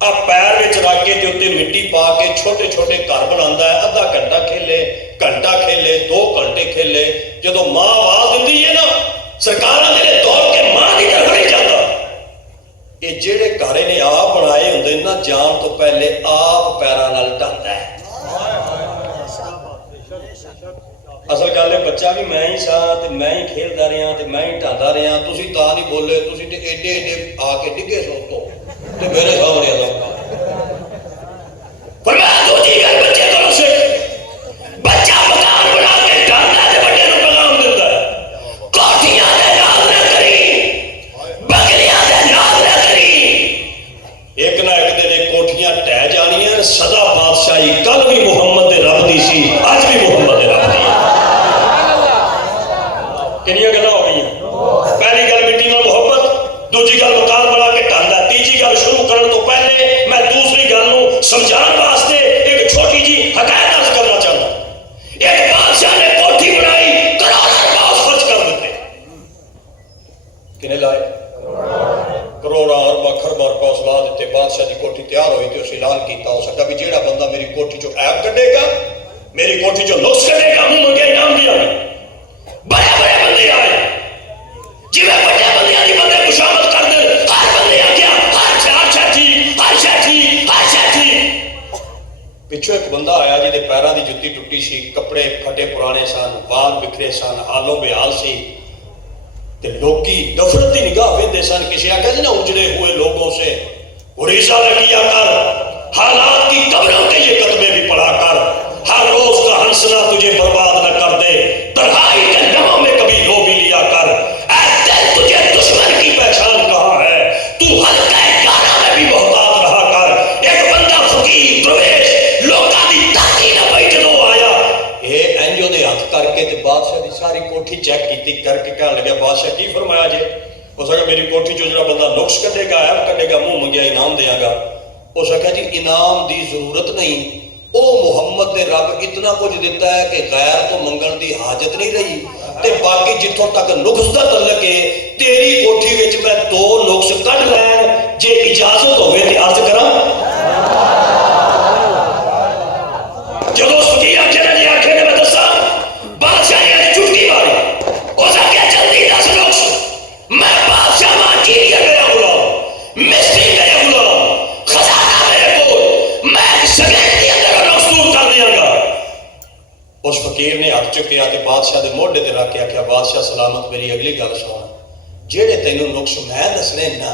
आ पैर विच रख के उत्ते मिट्टी पा के छोटे छोटे घर बनांदा है। आधा घंटा खेले, घंटा खेले, 2 घंटे खेले, जदों मां आवाज दिंदी है ना, सरकारां दे दौड़ के मां दी तरफ नहीं जाता। ये जेड़े घर ने आप बनाए हुंदे ना, जान तो पहले आप पैरां नाल ढांदा है। असल गल है बच्चा भी मैं ही सा ते मैं ही खेलदा रहा ते मैं ही ढांदा रहा। तुसीं तां नहीं बोले, तुसीं ते एडे एडे आके डिगे सो तो ते मेरे सामने आ जाओ। पर मैं दूजी गल बच्चे को सीख, बच्चा मकान बना के ढांदा ते बड़े नूं पैगाम दिंदा है, कोठियां दे नाल ना करी, बगलियां दे नाल ना करी। एक ना एक दिन कोठियां ढह जानियां, सदा बादशाही कल भी मुहम्मद दे रब दी सी, अज भी मुहम्मद दे रब दी है। कितनी गल्लां हो गई। पहली गल मिट्टी नाल मुहब्बत, दूजी गल मकान बना के ढांदा, तीजी गल शुरू करने तो पहले मैं दूसरी गल नूं समझाने वास्ते एक छोटी जी हकायत अर्ज करना चाहता। एक बादशाह ने कोठी बनाई, करोड़ों रुपए खर्च कर दिते। किने लाए? करोड़ा अरबा खरबा रुपए उसला दिते। बादशाह की कोठी तैयार हुई तो उस ऐलान किया, हो सका भी जेड़ा बंदा मेरी कोठी चो ऐब कढेगा, मेरी कोठी चो नुक्स कढेगा, मुंह मंगे इनाम दिया। बड़े बड़े बंदे आए, जिवें बड़े बंदियां दी बंदे खुशामद कर दे, हर बंदे आ गया, हर शाठी, हर शाठी, हर शाठी। पिछों एक बंदा आया जिहदे पैरां दी जुत्ती टुटी सी, कपड़े फटे पुराने सन, बाल बिखरे सन, हालों बेहाल सी, ते लोकी नफरत की निगाह वेंदे सन। किसी आख्या जी ना, उजड़े हुए लोगों से गुरीजा न किया कर, हालात की कब्रों के ये कदमे भी पढ़ा कर, हर रोज का हंसना तुझे बर्बाद न कर दे, तन्हाई के लम्हों में कभी रो भी लिया कर। ऐसे तुझे दुश्मन की पहचान कहाँ है, तू हल्के गाना में भी मोहतात रहा कर। एक बंदा फकीर प्रवेश लोका दी ताकी न पई जदों आया, ये एंजो दे हाथ करके ते बादशाह दी सारी कोठी चेक कीती, करके कहने लगा बादशाह की फरमाया जे? हो सका मेरी कोठी चो जो बंदा नुक्स कढेगा, ऐब कढेगा, मुंह मंगिया इनाम देगा। हो सका जी इनाम की जरूरत नहीं, ओ मुहम्मद दे रब इतना कुछ दिता है कि गैर तो मंगण की हाजत नहीं रही। ते बाकी जिथों तक नुक्स का तलक है, तेरी कोठी विच मैं 2 नुक्स कढ लैन, जे इजाजत होवे ते अर्ज करा। जदों फकीर आखे जी आखे ने मैं दसा, बादशाह ने चुटकी मारी, उस आखे जल्दी 10 नुक्स। मैं बादशाह मांझी मेरा गुलाम, मिस्त्री मेरे गुलाम, खजाना मेरे कोल, मैं सगें के अंदर नुक्स दूर कर दियांगा। उस फकीर ने हाथ चुकिया ते बादशाह के मोढे ते रख के आख्या, बादशाह सलामत, मेरी अगली गल सुन, जेड़े तेनों नुक्स मैं दसने ना,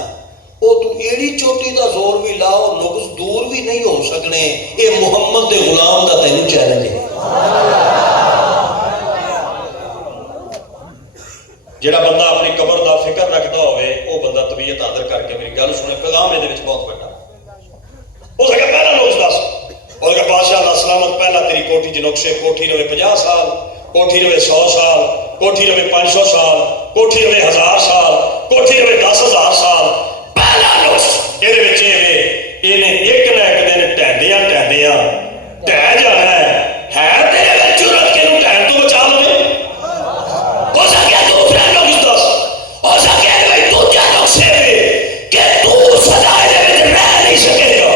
ਉਹ ਤੂੰ ਏੜੀ ਚੋਟੀ ਦਾ ਜ਼ੋਰ ਵੀ ਲਾ, ਉਹ ਨੁਕਸ ਦੂਰ ਵੀ ਨਹੀਂ ਹੋ ਸਕਣੇ। ਇਹ ਮੁਹੰਮਦ ਦੇ ਗੁਲਾਮ ਦਾ ਤੈਨੂੰ ਚੈਲੰਜ ਹੈ। ਜਿਹੜਾ ਬੰਦਾ ਆਪਣੀ ਕਬਰ ਦਾ ਫਿਕਰ ਰੱਖਦਾ ਹੋਵੇ ਉਹ ਬੰਦਾ ਤਬੀਅਤ ਆਦਰ ਕਰਕੇ ਮੇਰੀ ਗੱਲ ਸੁਣੇ। ਪੈਗਾਮ ਇਹਦੇ ਵਿੱਚ ਬਹੁਤ ਵੱਡਾ। ਉਸ ਦਾ ਪਹਿਲਾ ਨੁਕਸ ਦੱਸ। ਉਹਦਾ ਬਾਦਸ਼ਾਹ ਅੱਲਾਹ ਸਲਾਮਤ, ਪਹਿਲਾ ਤੇਰੀ ਕੋਠੀ 'ਚ ਨੁਕਸੇ, ਕੋਠੀ ਰਵੇ 50 ਸਾਲ, ਕੋਠੀ ਰਵੇ 100 ਸਾਲ, ਕੋਠੀ ਰਵੇ 500 ਸਾਲ, ਕੋਠੀ ਰਵੇ 1000 ਸਾਲ, ਕੋਠੀ ਰਵੇ 10,000 ਸਾਲ। ਪਹਿਲਾ ਨੁਕਸ ਇਹਦੇ ਵਿੱਚ ਇਹ ਵੇ, ਇਹਨੇ ਇੱਕ ਨਾ ਇੱਕ ਦਿਨ ਢਹਿੰਦਿਆਂ ਢਹਿ ਜਾਣਾ ਹੈ ਤੇਰੇ ਵਿੱਚ ਜੁਰਤ ਕਿ ਇਹਨੂੰ ਢਹਿਣ ਤੋਂ ਬਚਾ ਲਵੇ। ਹੋ ਸਕਿਆ ਦੂਸਰਾ ਨੁਕਸ ਦੱਸ। ਹੋ ਸਕਿਆ ਇਹਦੇ ਵਿੱਚ ਦੂਜਾ ਨੁਕਸ ਇਹ ਵੇ ਕਿ ਤੂੰ ਸਦਾ ਇਹਦੇ ਵਿੱਚ ਰਹਿ ਨਹੀਂ ਸਕੇਗਾ।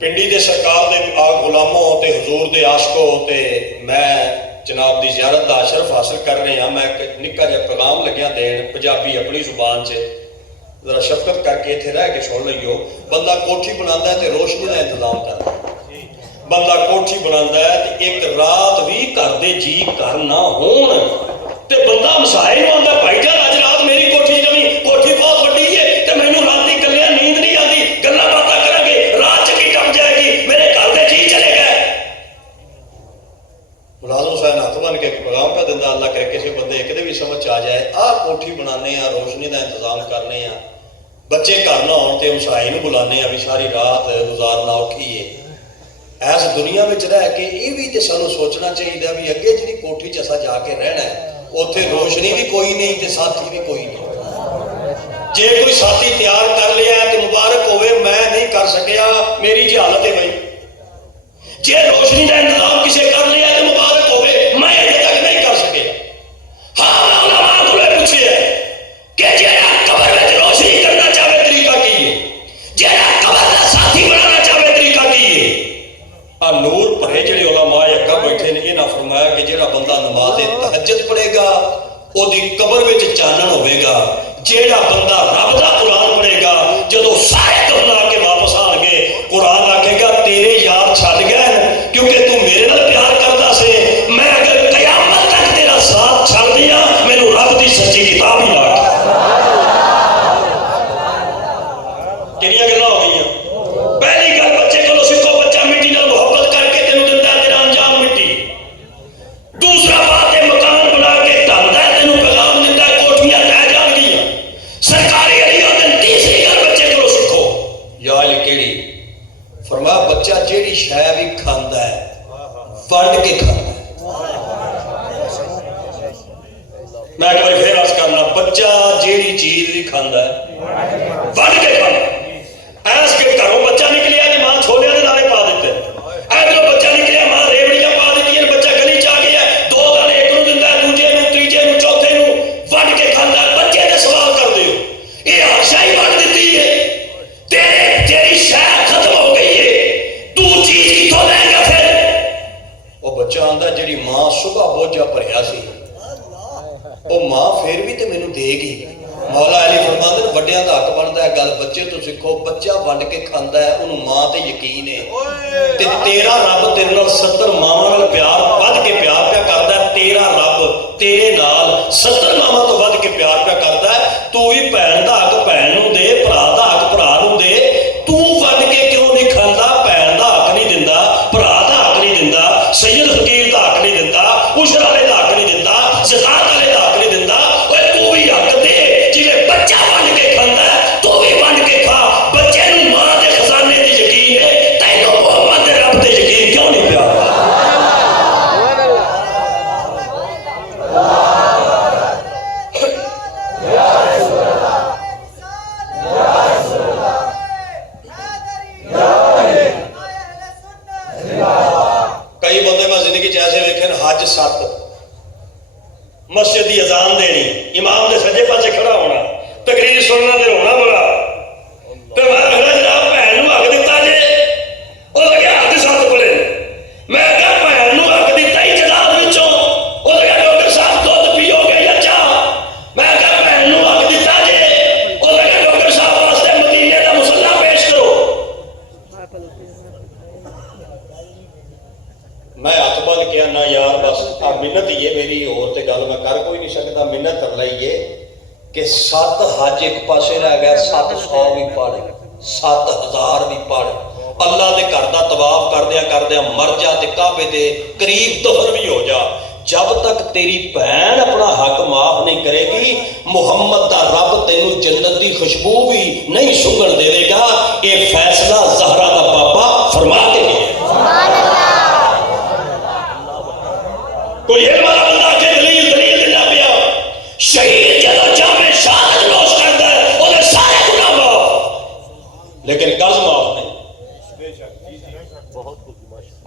पिंडी दे सरकार दे गुलामों ते हुजूर दे आशकों ते मैं जनाब दी ज़ियारत दा अशरफ हासिल कर रहे हैं। मैं एक निक्का जिहा पैगाम लग्या देन पंजाबी अपनी जुबान च, जरा शफकत करके इत्थे रह के सुन लइयो। बंदा कोठी बनांदा है ते रोशनी दा इंतजाम करदा है। बंदा कोठी बनांदा है ते एक रात भी घर दे जी घर ना होण ते बंदा मसाए नूं आंदा भाई जान अज रात मेरी कोठी जमी, कोठी बहुत वड्डी है ते मैनूं रात दी कल्लियां नींद नहीं आती, गल्लां बातां करांगे, रात चंगी टप जाएगी, मेरे घर दे जी चले गए। मुलाजम हुसैन हथ बन के पैगाम पे दिंदा, अल्लाह करे किसी बंदे एक दे भी समझ आ जाए। आ कोठी बनाने आ, रोशनी का इंतजाम करने आ, बच्चे घर ना आउण ते मसाए नूं बुलाने आ भी सारी रात गुजारना औखी है। इस दुनिया में रह के ये भी तो सानू सोचना चाहिए भी अगे जी कोठी च असा जाके रहना है, उत्थे रोशनी भी कोई नहीं ते साथी भी कोई नहीं। जे कोई साथी तैयार कर लिया तो मुबारक होवे, मैं नहीं कर सकिया, मेरी जहालत है भाई। जे रोशनी का इंतजाम किसी कर लिया तो मुबारक होवे, मैं अजे तक नहीं कर सकिया। हाँ उलमा को पूछे कि जेड़ा कबर में रोशनी करना चाहे तरीका की है, जेड़ा कबर का साथी बनाना चाहे तरीका की है। आ नूर भरे जेड़े उलमा अग्गा बैठे ने, इन्हां फरमाया कि जेड़ा बंदा नमाज तहज्जुद पढ़ेगा ओदी कबर विच चानण होवेगा। जेड़ा बंदा रब दा कुरान पढ़ेगा, जदों सारे कफन आके वापस आएंगे, कुरान आखेगा तेरे यार छड्ड गए क्योंकि तू मेरे नाल प्यार करदा से, मैं अगर कयामत तक तेरा साथ छड्ड दिया मैनूं रब दी सच्ची किताब ही लाट। कितनियां गल्लां हो गईयां। पहली गल बच्चे को सीखो, बच्चा मिट्टी नाल मोहब्बत करके तेनू दिंदा है, तेरा अंजाम मिट्टी। दूसरा बात है मकान बना के ढांदा है, तेनू पैगाम दिंदा है कोठियां ढह जाणगियां, सरकारी अलिया। तीसरी गल बच्चे को सीखो, या केड़ी फरमाया बच्चा जेड़ी शै भी खांदा है वंड के खांदा है। मैं एक बार फिर अर्ज करना, बच्चा जेड़ी चीज भी खांदा है वंड के खांदा है। ऐस के घरों बच्चा निकलिया ने मां छोलिया के दाने पा दिते, इधरों बच्चा निकलिया मां रेवड़ियां पा दी, बच्चा गली च आ गया, दो दाने एक नूं दिंदा है, दूजे नूं, तीजे नूं, चौथे नूं वंड के खांदा है। बच्चे दे सवाल कर दिओ, ये हर शाही वंड दित्ती है, तेरे तेरी शह खत्म हो गई है, तू चीज किथों लेगा फिर? वो बच्चा आंदा जेड़ी मां सुबह बोझा भरिया सी वो मां फिर भी तो मैनू देगी। मौला अली फरमांदे ने वड्डियां दा हक बनदा है, गल बच्चे तो सीखो, बच्चा वंड के खांदा है, उन्होंने मां ते यकीन है ते तेरा रब तेरे नाल 70 मावां नाल प्यार वध के प्यार पिया करदा है। तेरा रब तेरे नाल 70 मावां तो वध के प्यार पिया करदा है। तू भी भैन दा हक भैन नूं दे, भरा दा हक भरा नूं दे। तू वंड के क्यों नहीं खांदा? भैन दा हक नहीं दिंदा, भरा दा हक नहीं दिंदा, सैयद फकीर दा हक नहीं दिंदा, उशर वाले दा हक नहीं दिंदा, ज़कात वाले दा हक नहीं दिंदा। ओए तू भी हक दे, जिवें बच्चा वंड के खांदा है तू भी वंड के खा। बच्चे नूं मां दे खजाने दी यकीन है, तैनूं मोहम्मद दे रब ते यकीन क्यों नहीं पिया? कई बंदे मैं जिंदगी च ऐसे वेखे हज 7 मस्जिद की अजान देनी, इमाम के सज्जे पासे खड़ा होना, तकरीर सुनना ते रोना बड़ा, ते मैं कहना जनाब भैन नूं हक दिता जे, वो लगे हज 7 पड़े। मैं क्या भैन नूं हक दिता ही जनाब विचों, वो लगे डॉक्टर साहब दुध पियोगे या चाह? मैं क्या भैन नूं हक दिता जे, वो लगे डॉक्टर साहब वास्ते मदीने का मुसल्ला पेश करो। मैं हाथ बन के ना यार बस आ मिन्नत ही है मेरी, होर ते गल मैं कर कोई नहीं सकता, मिन्नत कर लईए कि 7 हज एक पासे रह गया, 700 भी पढ़, 7000 भी पढ़, अल्लाह दे घर दा तवाफ करदियां मर जा ते काबे दे करीब दफन भी हो जा, जब तक तेरी भैन अपना हक माफ नहीं करेगी मुहम्मद दा रब तेनू जन्नत दी खुशबू भी नहीं सूंघण देवेगा। ये फैसला ज़हरा दा पापा फरमा के गया। कोई इल्म वाला बंदा के दलील देना पिया, शहीद जदों जामे शहादत नोश करदा है ओदे सारे गुनाह माफ, लेकिन कर्ज माफ नहीं।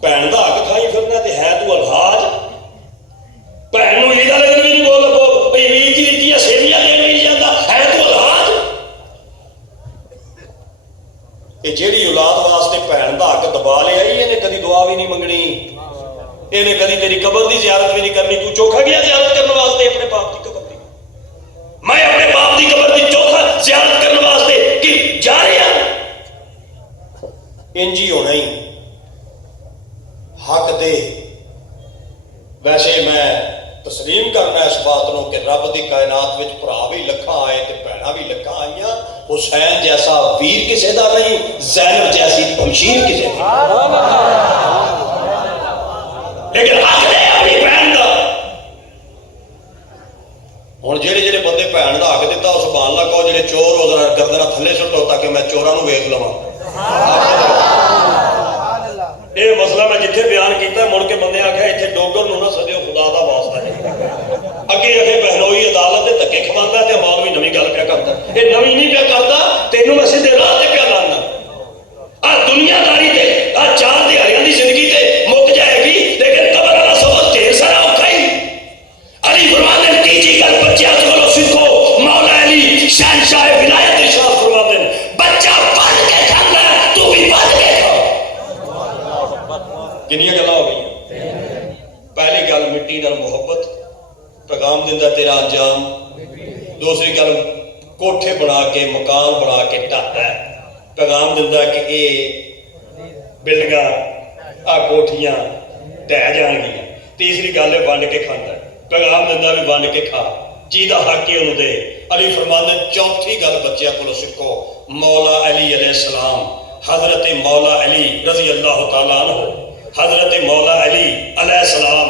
भैन दा हक खाई फिरना ते है तू अलहाज, भैन नूं ईद वाले दिन भी नहीं बोल भाई ईद की रीतियां सेवियां देण भी नहीं जांदा, है तू अलहाज। ये जेड़ी औलाद वास्ते भैन दा हक दबा लिया इहने कदी दुआ भी नहीं मंगनी, इहने कदी तेरी कबर दी ज़ियारत भी नहीं करनी। तू चौखा गया ज़ियारत करने वास्ते अपने बाप की कबर दी, मैं अपने बाप की कबर दी चौखा ज़ियारत करने वास्ते कि जा रहे हैं। इंज ही होना ही हक दे। वैसे मैं तस्लीम करना इस बात को कि रब की कायनात में भरा भी लखा आए तो भैन भी लखा आईया, हुसैन जैसा वीर किसी का नहीं, ज़ैनब जैसी बमशीर किसी की, लेकिन हक दे अपनी भैन का। हुण जेड़े जेड़े बंदे भैन का हक दिता उस सुभान अल्लाह कहो, जेड़े चोर हो जरा गर्दना थले सुटो ताकि मैं चोरां नूं वेख लवां। ये मसला मैं जिथे बयान किया मुड़ के बंदे आख्या इतने डोगर नूं ना सदियो, खुदा दा वास्ता है। अगे अगे बहनोई अदालत के धक्के खवांदा ते मौलवी नवीं गल पिया करदा, ये नवीं नहीं पिया करदा, तेनों मैं सीधे राह ते पिया लाना। आ दुनियादारी ते आ 4 दिहाड़ियां दी जिंदगी ते मुक जाएगी, लेकिन कबर वाला सफर ढेर सारा औखा ही। अली फरमाते हैं तीजी गल बच्चियां कोलों सीखो, मौला अली शहंशाह विलायत इरशाद फरमाते हैं बच्चा पढ़ के खांदा तू भी पढ़ के खा। कितनी गल्लां हो गई। पहली गल मिट्टी नाल मुहब्बत, पैगाम दिंदा तेरा अंजाम। दूसरी गल कोठे बना के मकान बना के ढाता है, पैगाम दिंदा कि ये बिल्डिंगां आ कोठियां ढह जाणगियां। तीसरी गल है वंड के खांदा, पैगाम दिंदा भी वंड के खा, जिहदा हक है उहनूं दे। अली फरमांदे चौथी गल बच्चियां कोलों सीखो, मौला अली अलैहिस्सलाम, हजरत मौला अली रजी अल्लाह तआला अन्हु, हजरत मौला अली अलैहिस्सलाम,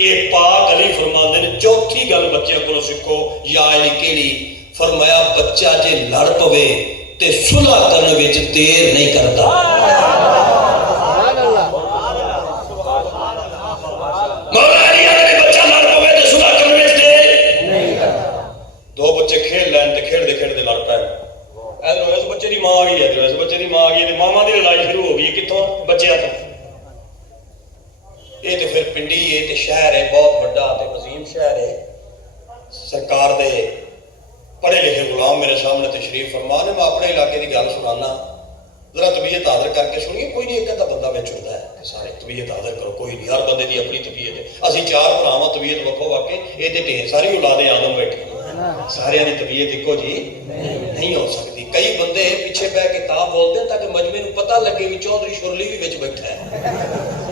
ये पाक अली फरमाते हैं चौथी गल बच्चों को सीखो। या अली केड़ी? फरमाया बच्चा जे लड़ पवे ते सुलह करने विच देर नहीं करता। मौला अली अगर बच्चा लड़ पवे ते सुलह करने विच देर नहीं करता। दो बच्चे खेल लैन ते खेलते खेलते लड़ पैन, इस बच्चे की मां आ गई है, इस बच्चे की मां आ गई, मामा की लड़ाई शुरू हो गई, कितों बच्चों तो। ये तो फिर पिंडी है तो शहर है बहुत बड़ा ते वजीम शहर है, सरकार दे पढ़े लिखे गुलाम मेरे सामने तशरीफ फरमा ने, मैं अपने इलाके की गल सुनाना, जरा तबीयत आदर करके सुनिए। कोई नहीं एक अद्धा बंदा विच होंदा है, सारे तबीयत आदर करो, कोई नहीं, हर बंदे की अपनी तबीयत है। असीं 4 भरावां, तबीयत वक्खो वाके, ये तो ढेर सारी औलादे आदम बैठी, सारियां दी तबीयत इक्को जी नहीं हो सकती। कई बंदे पीछे बह के तां बोलते हैं ताकि मजमे नूं पता लगे भी चौधरी शुरली भी विच बैठा है।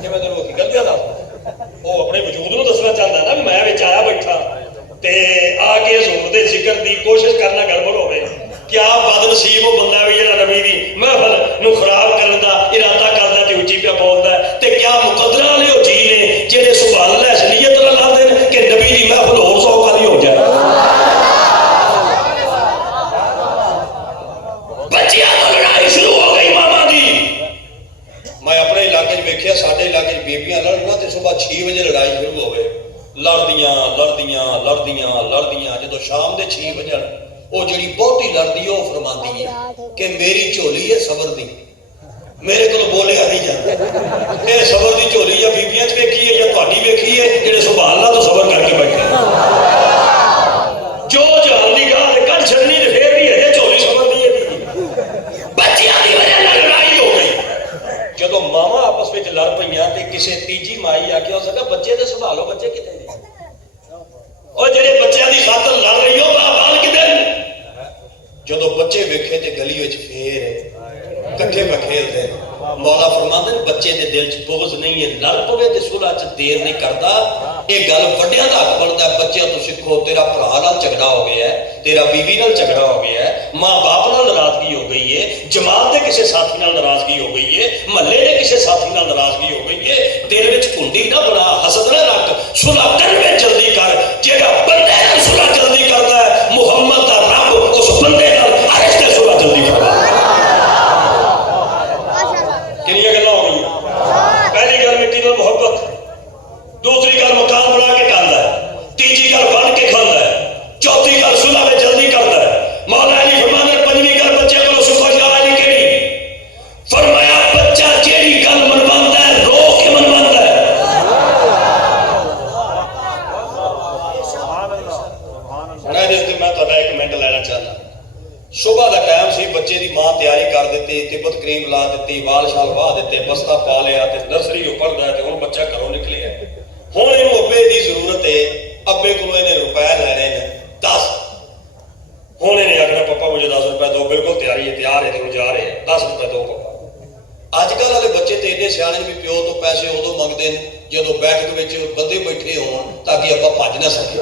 जे मैं तेनों हकीकत पिया दस, वो अपने वजूद नूं दसना चाहता ना, मैं विच आया बैठा ते आके हुजूर दे जिक्र दी कोशिश करना गड़बड़ होवे। क्या बदनसीब वो बंदा भी जिहड़ा नबी दी महफल नूं खराब करन दा इरादा करदा ते उच्ची पिया बोलदा, ते क्या मुकद्दरां वाले ओ जी ने जिहड़े सुभान अल्लाह इस नीयत नाल लांदे ने कि नबी दी महफल होर 100 वाली हो जाए। बच्चियां तो लड़ाई शुरू हो गई मामा दी। मैं अपने इलाके वेख्या, साडे इलाके बेबियां लड़ना ते सुबह 6 बजे लड़ाई शुरू होवे, लड़दियां लड़दियां लड़दियां लड़दियां, जो शाम के 6 बजे वो जी बहुती लड़दी है, फरमाती है कि मेरी झोली है सबर दी, मेरे को बोलिया नहीं जाता। ये सबर की झोली या बीबियां वेखी है या तुहाडी वेखी है, जेडे सुभान अल्लाह तो सबर करके बैठे जो जहान की गाल कल छड़नी तो फिर भी है झोली सबर दी है। बच्चियां की वजह नाल लड़ाई हो गई। जदों मावा आपस में लड़ पईयां ते किसी तीजी माई आके हो सका बच्चे तो संभालो, बच्चे कितने ने और जेडे बच्चों की खातर लड़ रही हो बाल कितने। जदों बच्चे वेखे ते गली विच फेर इकट्ठे पे खेलते मौला फरमाते हैं बच्चे के दिल च बोझ नहीं है, लड़ पवे ते सुलह च देर नहीं करता। ये गल वड्डियां दा हक बनदा है, बच्चों तो सीखो। तेरा भरा नाल झगड़ा हो गया है, तेरा बीवी नाल झगड़ा हो गया है, माँ बाप नाल नाराजगी हो गई है, जमात के किसी साथी नाल नाराजगी हो गई है, महल्ले के किसी साथी नाल नाराजगी हो गई है, दिल विच कुंडी ना बना, हसद ना रख, सुलह कर में जल्दी कर। जेड़ा बंदे नाल सुलह जल्दी करता है, मुहम्मद दा रब उस बंदे नाल अरश ते सुलह जल्दी करदा है। कितनी गल्लां हो गई? पहली गल मिट्टी नाल मुहब्बत, दूसरी गल मकान बना के खांदा है, तीसरी गल बन के खांदा है, चौथी गल सुलह में जल्दी करता है। मौला अली फरमांदे पंजवीं गल बच्चे को सुखो जानी केड़ी? फरमाया बच्चा जेड़ी गल मनवांदा है रो के मनवांदा है। मैं एक मिनट लेना चाहता। सुबह का टाइम से बच्चे की मां तैयारी कर दी, तिब्बत क्रीम ला दी, वाल शाल वाह दिते, बस्ता पा लिया, नर्सरी पढ़ता है, हुण बच्चा घरों निकले है। हुण इहनूं अब्बे की जरूरत है, अब्बे को रुपए लैने ने 10। हुण इहने आखना पापा मुझे 10 रुपए दो, बिल्कुल तैयारी है, तैयार है, तो जा रहे हैं, 10 रुपए दो पापा। अजकल वाले बच्चे तो इन्ने सियाणे भी प्यो तो पैसे उदों मंगते हैं जो बैठक में बंदे बैठे हो ताकि आप भज ना सके।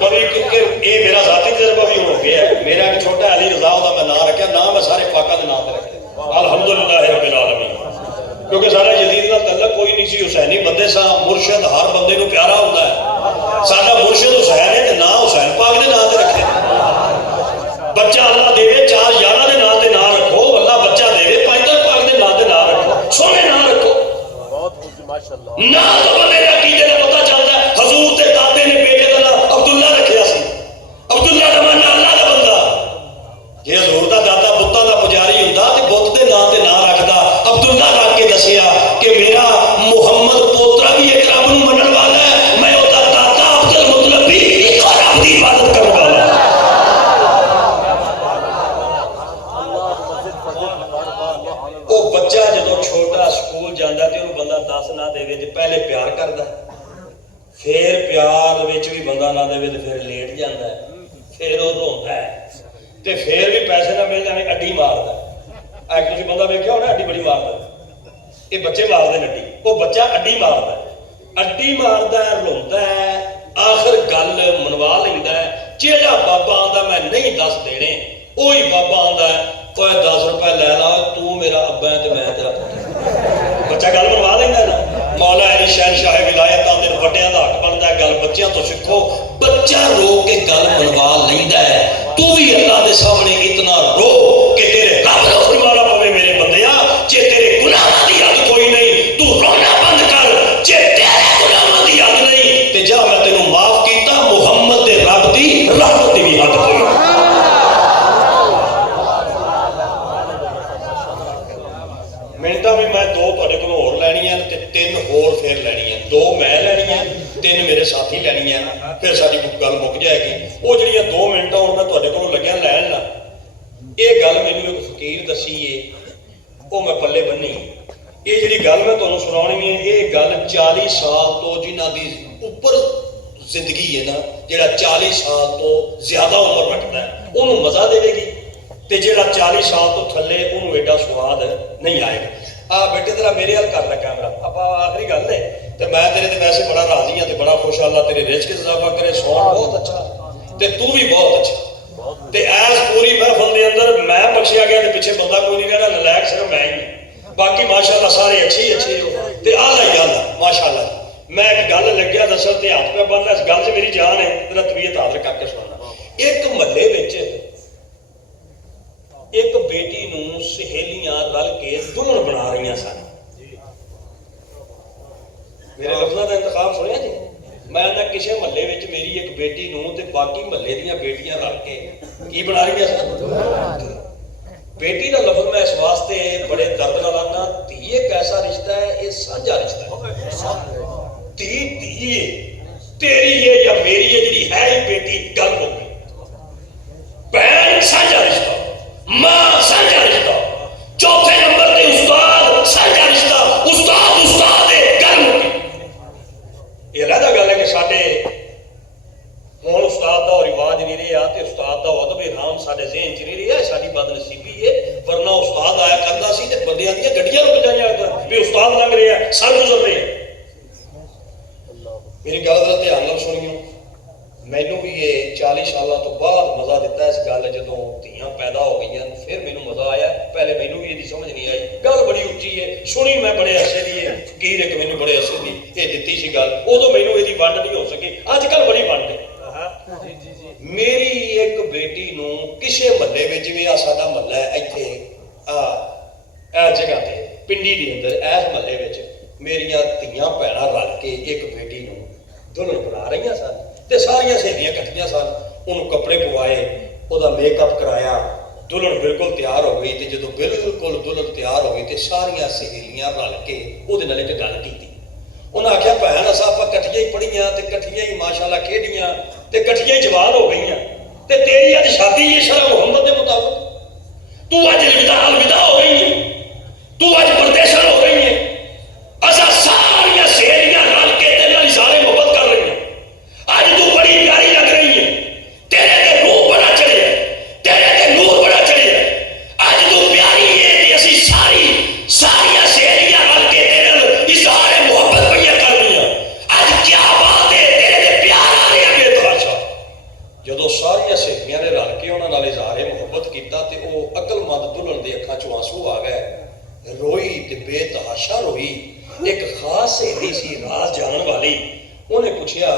कभी क्योंकि ये मेरा जाती तजर्बा भी हो गया है। मेरा एक छोटा अली रजा का मैं नाम रखा, नाम मैं सारे पाका के नाम पर रखे अल्हम्दुलिल्लाह रब्बिल आलमीन, क्योंकि सारा यजीद का तल्लक कोई नहीं सी, हुसैनी बंदे सा। मुर्शद हर बंदे को प्यारा होता है, साडा मुर्शद हुसैन है, ना हुसैन पाक के नाम से रखे। बच्चा अल्लाह देवे 4 यारा के नाम से ना रखो, अल्लाह बच्चा देवे 5 पाक के नाम से ना रखो, सोने ना रखो। ना तो बंदे का कीदे का पता चलता है। हजूर के दादे ने बेटे का नाम अब्दुल्ला रखा सी, अब्दुल्ला का माना अल्लाह का बंदा। जे हजूर का दादा बुत्तां का पुजारी हुंदा ते बुत के नाम से ना रखदा, अब्दुल्ला रख के दसिया कि मेरा मुहम्मद पोतरा भी एक रब नूं मनण वाला है, मैं ओदा दादा अब्दुल मुतलब भी एक रब दी इबादत करन वाला है। वो बच्चा जदों छोटा स्कूल जाता तो उन्होंने बंदा 10 ना देवे तो पहले प्यार करता, फिर प्यार विच भी बंदा ना देवे तो फिर लेट जाता है, फिर वो रोंदा है, तो फिर भी पैसे ना मिल जाने अड्डी मारदा। एक तुसीं बंदा वेख्या होना अड्डी बड़ी मारदा, ये बच्चे मारदे ने अड्डी, वो बच्चा अड्डी मारदा है, रोंदा है, आखिर गल मनवा लैंदा है। जेड़ा बाबा आंदा मैं नहीं 10 देने, वही बाबा आंदा है 10 रुपए लै ला, तू मेरा अब्बा है तो मैं तेरा पुत्तर। बच्चा गल मनवा लेंदा है ना। मौला अली शहनशाह विलायत आंदे ने वड्डियां दा हक बनदा है, गल बच्चियां तो सीखो। बच्चा रो के गल मनवा लैंदा है, तू भी अल्लाह दे सामने इतना रो कि तेरे रब दा फरमाना पवे मेरे बंदिया, जे तेरे गुनाहां दी हद कोई नहीं, तू रोना बंद कर। जे तेरे गुनाहां दी हद नहीं ते जा मैं तेनू माफ कीता, मुहम्मद दे रब दी रहमत दी भी हद कोई नहीं। मिनटा भी मैं 2 तुहाडे कोलों होर लैणियां ते 3 होर फिर लैणियां, 2 मैं लैणियां, 3 मेरे साथी लैणियां, फिर साडी गल मुक जाएगी। वो जिहड़ियां 2 मिनट हुण मैं तुहाडे कोलों लग्या लैण ना, ये गल मैनूं एक फकीर दसी है, वो मैं पल्ले बन्नी। ये जिहड़ी गल मैं तुहानूं सुणाउणी है, ये गल 40 साल तो जिन्हां दी उपर जिंदगी है ना, जिहड़ा 40 साल तो ज्यादा उम्र रखदा है उहनूं मजा देवेगी, ते जिहड़ा 40 साल तो थल्ले उहनूं एडा स्वाद नहीं आएगा। आ बेटे तेरा मेरे हाल कर लै कैमरा, आप आखिरी गल है। तो मैं तेरे ते वैसे बड़ा राजी हाँ, बड़ा खुश, अल्लाह तेरे रिज़्क़ च इज़ाफा करे, सौण बहुत अच्छा ते तू भी बहुत अच्छा। ते ऐस पूरी महफिल दे अंदर मैं बख्शिया गया ते पिछे बंदा कोई नहीं रहना, नलायक सिर्फ मैं ही, बाकी माशाअल्लाह सारे अच्छे हो ते आला ही आला माशाअल्लाह। मैं एक गल लग्या दसन ते हाथ पे बनना, इस गल च मेरी जान है, तेरा तबीयत हाज़र करके सुनना। एक महल्ले विच एक बेटी नूं सहेलियां रल के दुल्हन बना रही सन। मेरे लफ्ज़ां दा इंतखाब सुनिया जी। मैं ना किसी महल्ले विच मेरी एक बेटी नूं ते बाकी महल्ले दीयां बेटियां रल के की बना रही सन। बेटी का लफ्ज़ मैं इस वास्ते बड़े दर्द नाल आना, धी एक ऐसा रिश्ता है, ये साझा रिश्ता है। धी धी है, तेरी है या मेरी है, जिहड़ी है ही बेटी गल हो गई। भैन साझा रिश्ता, मां साझा रिश्ता, चौथे नंबर पे उस्ताद साझा रिश्ता, उस्ताद उस्ताद है गल मुकी। ये अलग गल है कि साडे हुण उस्ताद दा रिवाज नहीं रहा ते उस्ताद दा अदब इहतराम साडे ज़हन च नहीं रहा, साडी बद मेरी गल जरा ध्यान नाल सुनियो। मैनू भी ये 40 सालों तो बाद मजा दिता इस गल जो धियां पैदा हो गई, फिर मैनू मजा आया। पहले मैनू भी ये समझ नहीं आई। गल बड़ी उच्ची है, सुनी मैं बड़े अरसे की है, कीर एक मैनू बड़े अरसे की ये दी सी गल, उदों मैनू ये वंड नहीं हो सकी। अजकल बड़ी वंड है। मेरी एक बेटी नू किसे महल्ले में, जिवें आ साडा महल्ला है इत्थे आ जगह ते पिंडी दे अंदर, इस महल्ले में मेरियां धियां भैणां रल के एक बेटी नू दुल्हन बना रही सन, ते सारियां सहेलियां इकट्ठियां सन। उन्होंने कपड़े पवाए, उहदा मेकअप कराया, दुल्हन बिल्कुल तैयार हो गई। तो जो बिल्कुल दुल्हन तैयार हो गई तो सारियां सहेलियां रल के उहदे नाल इक गल कीती। उन्हें आख्या भैन असां आपां कट्ठियां ही पढ़ियां ते कट्ठियां ही माशाअल्लाह खेडियां ते कट्ठियां ही जवान हो गईयां, ते तेरी अज शादी है शरअ मुहम्मद के मुताबिक। तू अज अलविदा हो गई है, तू अज परदेसन हो गई है। असां सारियां सहेलियां रल के तेरे नाल इज़हारे मोहब्बत कर रही हैं। अज तू बड़ी प्यारी लग रही है, तेरे ते रूह बड़ा चढ़िया, तेरे ते नूर बड़ा चढ़िया। अज तू प्यारी है ते असीं सारियां सहेलियां रल के तेरे नाल इज़हारे मोहब्बत पईयां कर रही हैं। अज क्या बात है, तेरे ते प्यार आ रहा है बेतहाशा। जदों सारियां सहेलियां ने रल के उन्हां नाल इज़हारे मोहब्बत कीता ते ओह अकलमंद दुल्हन दी अखां चों आंसू आ गए। रोई ते बेतहाशा रोई। एक खास सहेली सी राज जान वाली, उन्हें पूछया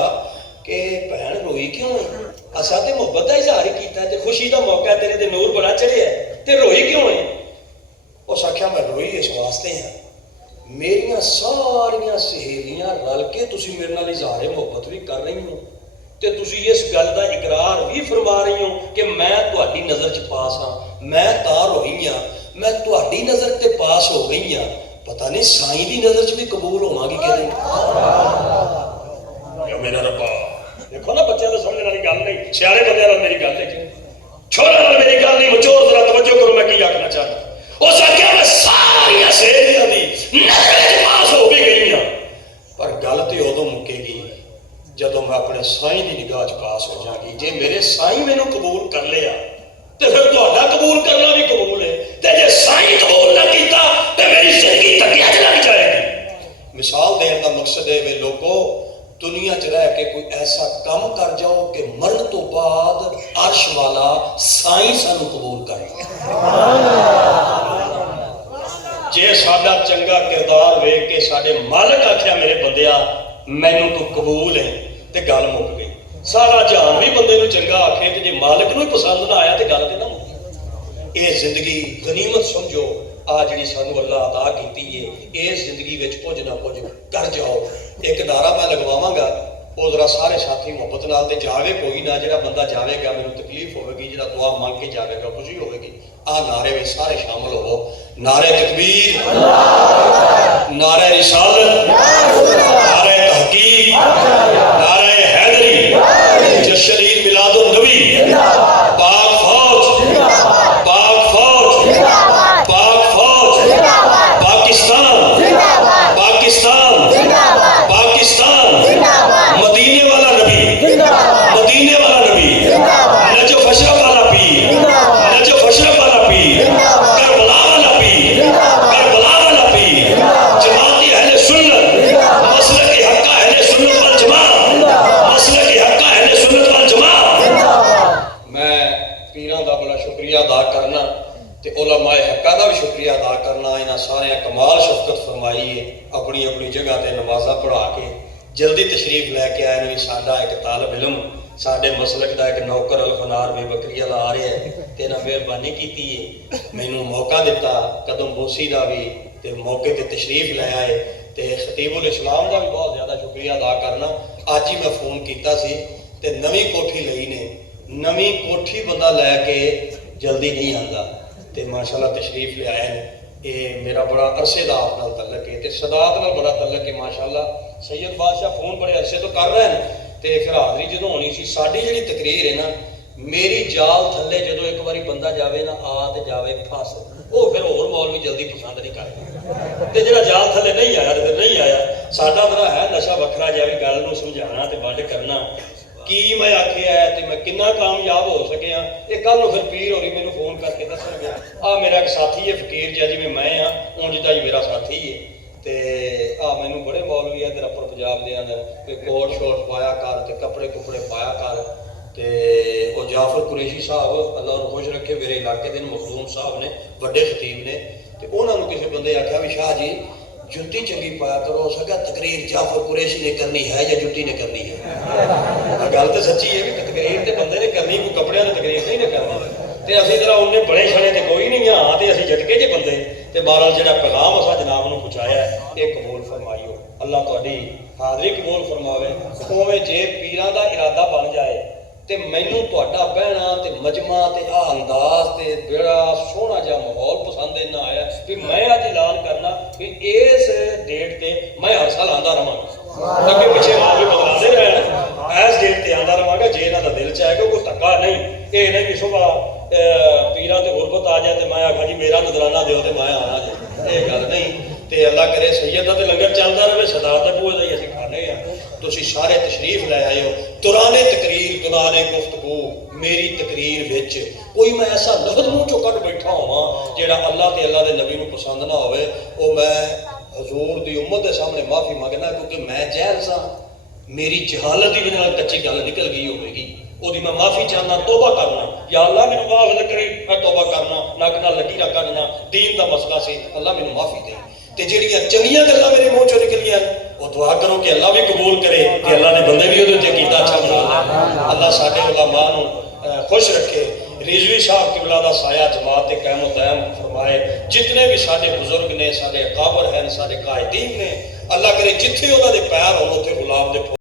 कि भैन रोई क्यों है? असा ते मुहब्बत का इजहार किया ते खुशी का मौका है, तेरे ते नूर बड़ा चढ़िया ते रोई क्यों है? उस आख्या मैं रोई इस वास्ते हाँ, मेरिया सारिया सहेलियां रल के तुसी मेरे नाल इजहारे मुहब्बत भी कर रही हो ते तुसी इस गल का इकरार भी फरमा रही हो कि मैं तुहाडी नज़र च पास हाँ। मैं तां रोई हाँ, मैं तुहाडी नज़र ते पास हो गई हाँ, पता नहीं साईं दी नजर च भी कबूल होवांगी कि नहीं। मेरा रब्बा देखो ना, बच्चों को समझने वाली गल नहीं, सियारे बंदे नाल मेरी गल लेकिन छोरा नाल मेरी गल नहीं। मचोर जरा तवज्जो करो, मैं की आखना चाहता। उस आख्या मैं सारियां सहेलियां दी नजर च पास हो भी गई हां, पर गल ते उदों मुक्केगी जदों मैं अपने साईं दी निगाह च पास हो जागी। जे मेरे साईं मैनू कबूल कर लिया ते फिर तुहाडा कबूल करना भी कबूल है, ते जे साईं कबूल ना कीता ते मेरी जिंदगी धक्कियां च लग जाएगी। मिसाल देने का मकसद है वे लोगों, दुनिया च रह के कोई ऐसा काम कर जाओ कि मरण तो बाद अर्श वाला साईं सानू कबूल कर। जे साडा चंगा किरदार वेख के साडे मालिक आख्या मेरे बंदिया मैनू तू कबूल है, ते गल मुक गई। सारा जहान भी बंदे नू चंगा आखे ते जे मालिक नू ही पसंद ना आया ते गल ते ना मुक्की। ये जिंदगी गनीमत समझो, आ जिहड़ी सानू अल्लाह अता कीती है, इस जिंदगी विच कुछ ना कुछ कर जाओ। एक नारा मैं लगवावांगा, वो जरा सारे साथी मुहब्बत नाल ते जावे कोई ना। जिहड़ा बंदा जावेगा मैनू तकलीफ होगी, जिहड़ा दुआ मंग के जावेगा खुशी होगी। आ नारे में सारे शामिल होवो। नारे तकबीर, नारे रिसालत, नारे तहकीक, नारे हैदरी, जश्न ईद मिलादुन नबी, पाक फौज, पाक फौज, पाक फौज, पाकिस्तान, पाकिस्तान, पाकिस्तान, मदीने वाला नबी, मदीने वाला नबी, नजफ अशरफ वाला पीर, नजफ अशरफ वाला पीर, करबला वाला पीर, करबला वाला पीर, जमाती अहले सुन्नत, मसलक हक्का अहले सुन्नत वल जमात, मसलक हक्का अहले सुन्नत वल जमात। मैं पीरां दा बड़ा शुक्रिया अदा करना ते उलमाए हक्का दा भी शुक्रिया अदा करना। इन्हां सारे कमाल शफकत फरमाई है, अपनी अपनी जगह ते नमाज़ां पढ़ा के जल्दी तशरीफ लैके आए ने। साडा एक तालब इलम, साडे मसलक दा एक नौकर अल्फनार बेबकरी वाला आ रहा है, ते इन्हां मेहरबानी कीती है, मैनू मौका दिता कदम बोसी दा भी ते मौके ते तशरीफ लै आए। ते खतीबुल इस्लाम दा भी बहुत ज़्यादा शुक्रिया अदा करना। अज ही मैं फोन किया सी ते नवीं कोठी लई ने, नवीं कोठी बंदा लैके जल्दी नहीं आता ते माशाअल्लाह तशरीफ ले आए ने। ये मेरा बड़ा अरसे का आप नाल तलक है ते सदात नाल बड़ा तलक है माशाअल्लाह। सैयद बादशाह फोन बड़े अरसे तो कर रहे हैं ते फिर हाज़री जो होनी सी साडी जिहड़ी तकरीर है ना, मेरी जाल थल्ले जो एक बारी बंदा जावे ना आ ते जावे फस, वो फिर होर मौलवी जल्दी पसंद नहीं करते ते जिहड़ा जाल थल्ले नहीं आया तो फिर नहीं आया। साडा बड़ा है नशा वखरा जिहा भी गल नूं समझाना ते वंड करना की मैं आखिया है ते मैं कितना कामयाब हो सके हाँ। ये कल फिर पीर होरी मैनू फोन करके दसन गया, आ मेरा एक साथी है फकीर जिहा जिवें मैं हाँ उंज दा ही मेरा साथी है ਤੇ ਆ ਮੈਨੂੰ ਬੜੇ ਮੌਲਵੀ ਇਧਰ ਉੱਪਰ ਪੰਜਾਬ ਦੇ ਹਨ ਕਿ ਕੋਟ ਸ਼ੋਟ ਪਾਇਆ ਕਰ ਤੇ ਕੱਪੜੇ ਕੁਪੜੇ ਪਾਇਆ ਕਰ। ਤੇ ਉਹ ਜਾਫਰ ਕੁਰੈਸ਼ੀ ਸਾਹਿਬ ਅੱਲਾਹ ਨੂੰ ਖੁਸ਼ ਰੱਖੇ ਮੇਰੇ ਇਲਾਕੇ ਦੇ ਮਖਦੂਮ ਸਾਹਿਬ ਨੇ, ਵੱਡੇ ਖਤੀਬ ਨੇ, ਤੇ ਉਹਨਾਂ ਨੂੰ ਕਿਸੇ ਬੰਦੇ ਆਖਿਆ ਵੀ ਸ਼ਾਹ ਜੀ ਜੁੱਤੀ ਚੰਗੀ ਪਾਇਆ ਕਰੋ। ਸਗਾ ਤਕਰੀਰ ਜਾਫਰ ਕੁਰੈਸ਼ੀ ਨੇ ਕਰਨੀ ਹੈ ਜਾਂ ਜੁੱਤੀ ਨੇ ਕਰਨੀ ਹੈ? ਗੱਲ ਤਾਂ ਸੱਚੀ ਹੈ ਵੀ ਤਕਰੀਰ ਤੇ ਬੰਦੇ ਨੇ ਕਰਨੀ, ਕੋਈ ਕੱਪੜਿਆਂ ਦੀ ਤਕਰੀਰ ਨਹੀਂ ਨੇ ਕਰਨੀ। ਤੇ ਅਸੀਂ ਜਰਾ ਉਹਨੇ ਬੜੇ ਛੜੇ ਤੇ ਕੋਈ ਨਹੀਂ ਹਾਂ ਤੇ ਅਸੀਂ ਝਟਕੇ ਜੇ ਬੰਦੇ। ਤੇ ਬਹਰਾਲ ਜਿਹੜਾ ਪੈਗਾਮ ਅਸਾਂ ਜਨਾਬ ਨੂੰ ਪਹੁੰਚਾਇਆ ਇਹ ਕਬੂਲ ਫਰਮਾਈਓ। ਅੱਲਾਹ ਤੁਹਾਡੀ ਹਾਜ਼ਰੀ ਕਬੂਲ ਫਰਮਾਵੇ। ਉਵੇਂ ਜੇ ਪੀਰਾਂ ਦਾ ਇਰਾਦਾ ਬਣ ਜਾਏ ਤੇ ਮੈਨੂੰ ਤੁਹਾਡਾ ਬਹਿਣਾ ਤੇ ਮਜਮਾ ਤੇ ਆ ਅੰਦਾਜ਼ ਤੇ ਬੜਾ ਸੋਹਣਾ ਜਿਹਾ ਮਾਹੌਲ ਪਸੰਦ ਇੰਨਾ ਆਇਆ ਵੀ ਮੈਂ ਅੱਜ ਐਲਾਨ ਕਰਨਾ ਵੀ ਇਸ ਡੇਟ ਤੇ ਮੈਂ ਹਰ ਸਾਲ ਆਉਂਦਾ ਰਹਾਂਗਾ। ਅੱਗੇ ਪਿੱਛੇ ਮਾਹੌਲ ਬਦਲਾਉਂਦੇ ਰਹਿਣ, ਇਸ ਡੇਟ ਤੇ ਆਉਂਦਾ ਰਹਾਂਗਾ ਜੇ ਇਹਨਾਂ ਦਾ ਦਿਲ ਚਾਹੇਗਾ। ਕੋਈ ਧੱਕਾ ਨਹੀਂ, ਇਹ ਨਹੀਂ ਵੀ ਸੁਬਾਹ ਪੀਰਾਂ ਤੇ ਗੁਰਬਤ ਆ ਜਾਏ ਤੇ ਮੈਂ ਆਖਾਂ ਜੀ ਮੇਰਾ ਨਜ਼ਰਾਨਾ ਦਿਓ ਤੇ ਮੈਂ ਆਣਾ ਜੇ, ਇਹ ਗੱਲ ਨਹੀਂ। ਤੇ ਅੱਲਾ ਕਰੇ ਸੈਯਦ ਦਾ ਤੇ ਲੰਗਰ ਚੱਲਦਾ ਰਹੇ, ਸਰਦਾਰ ਦੇ ਬੂਹੇ ਦਾ ਹੀ ਅਸੀਂ ਖਾਣੇ ਆ। ਤੁਸੀਂ ਸਾਰੇ ਤਸ਼ਰੀਫ ਲੈ ਆਇਓ। ਦੁਰਾਨੇ ਤਕਰੀਰ ਦੁਰਾਨੇ ਗੁਫ਼ਤਗੂ ਮੇਰੀ ਤਕਰੀਰ ਵਿੱਚ ਕੋਈ ਮੈਂ ਐਸਾ ਲਫ਼ਜ਼ ਮੂੰਹ ਚੋਂ ਕੱਢ ਬੈਠਾ ਹੋਵਾਂ ਜਿਹੜਾ ਅੱਲਾ ਤੇ ਅੱਲਾ ਦੇ ਨਬੀ ਨੂੰ ਪਸੰਦ ਨਾ ਹੋਵੇ, ਉਹ ਮੈਂ ਹਜ਼ੂਰ ਦੀ ਉਮਤ ਦੇ ਸਾਹਮਣੇ ਮਾਫੀ ਮੰਗਣਾ, ਕਿਉਂਕਿ ਮੈਂ ਜਹਿਲ ਸਾਂ, ਮੇਰੀ ਜਹਾਲਤ ਦੀ ਵਜ੍ਹਾ ਨਾਲ ਕੱਚੀ ਗੱਲ ਨਿਕਲ ਗਈ ਹੋਵੇਗੀ। ਉਹਦੀ ਮੈਂ ਮਾਫੀ ਚਾਹਨਾ, ਤੋਬਾ ਕਰਨਾ। या अल्लाह मैनू माफ न करे, मैं तौबा करना, नक नाल लगी रखा ना, दीन का मसला से अल्लाह मैनू माफी दे। ते जेड़ियां चंगियां गल्लां मेरे मुंह चों निकलियां वो दुआ करो कि अल्लाह भी कबूल करे ते अल्लाह दे बंदे भी उहदे ते कीता अच्छा बना। अल्लाह साडे उलमा नू खुश रखे। रिजवी साहब किबला दा साया जमात ते कायम दायम फरमाए। जितने भी साडे बुजुर्ग ने, साडे अकाबर हैं, साडे कायदीन ने, अल्लाह करे जिथे उहनां दे पैर होण उत्थे गुलाब दे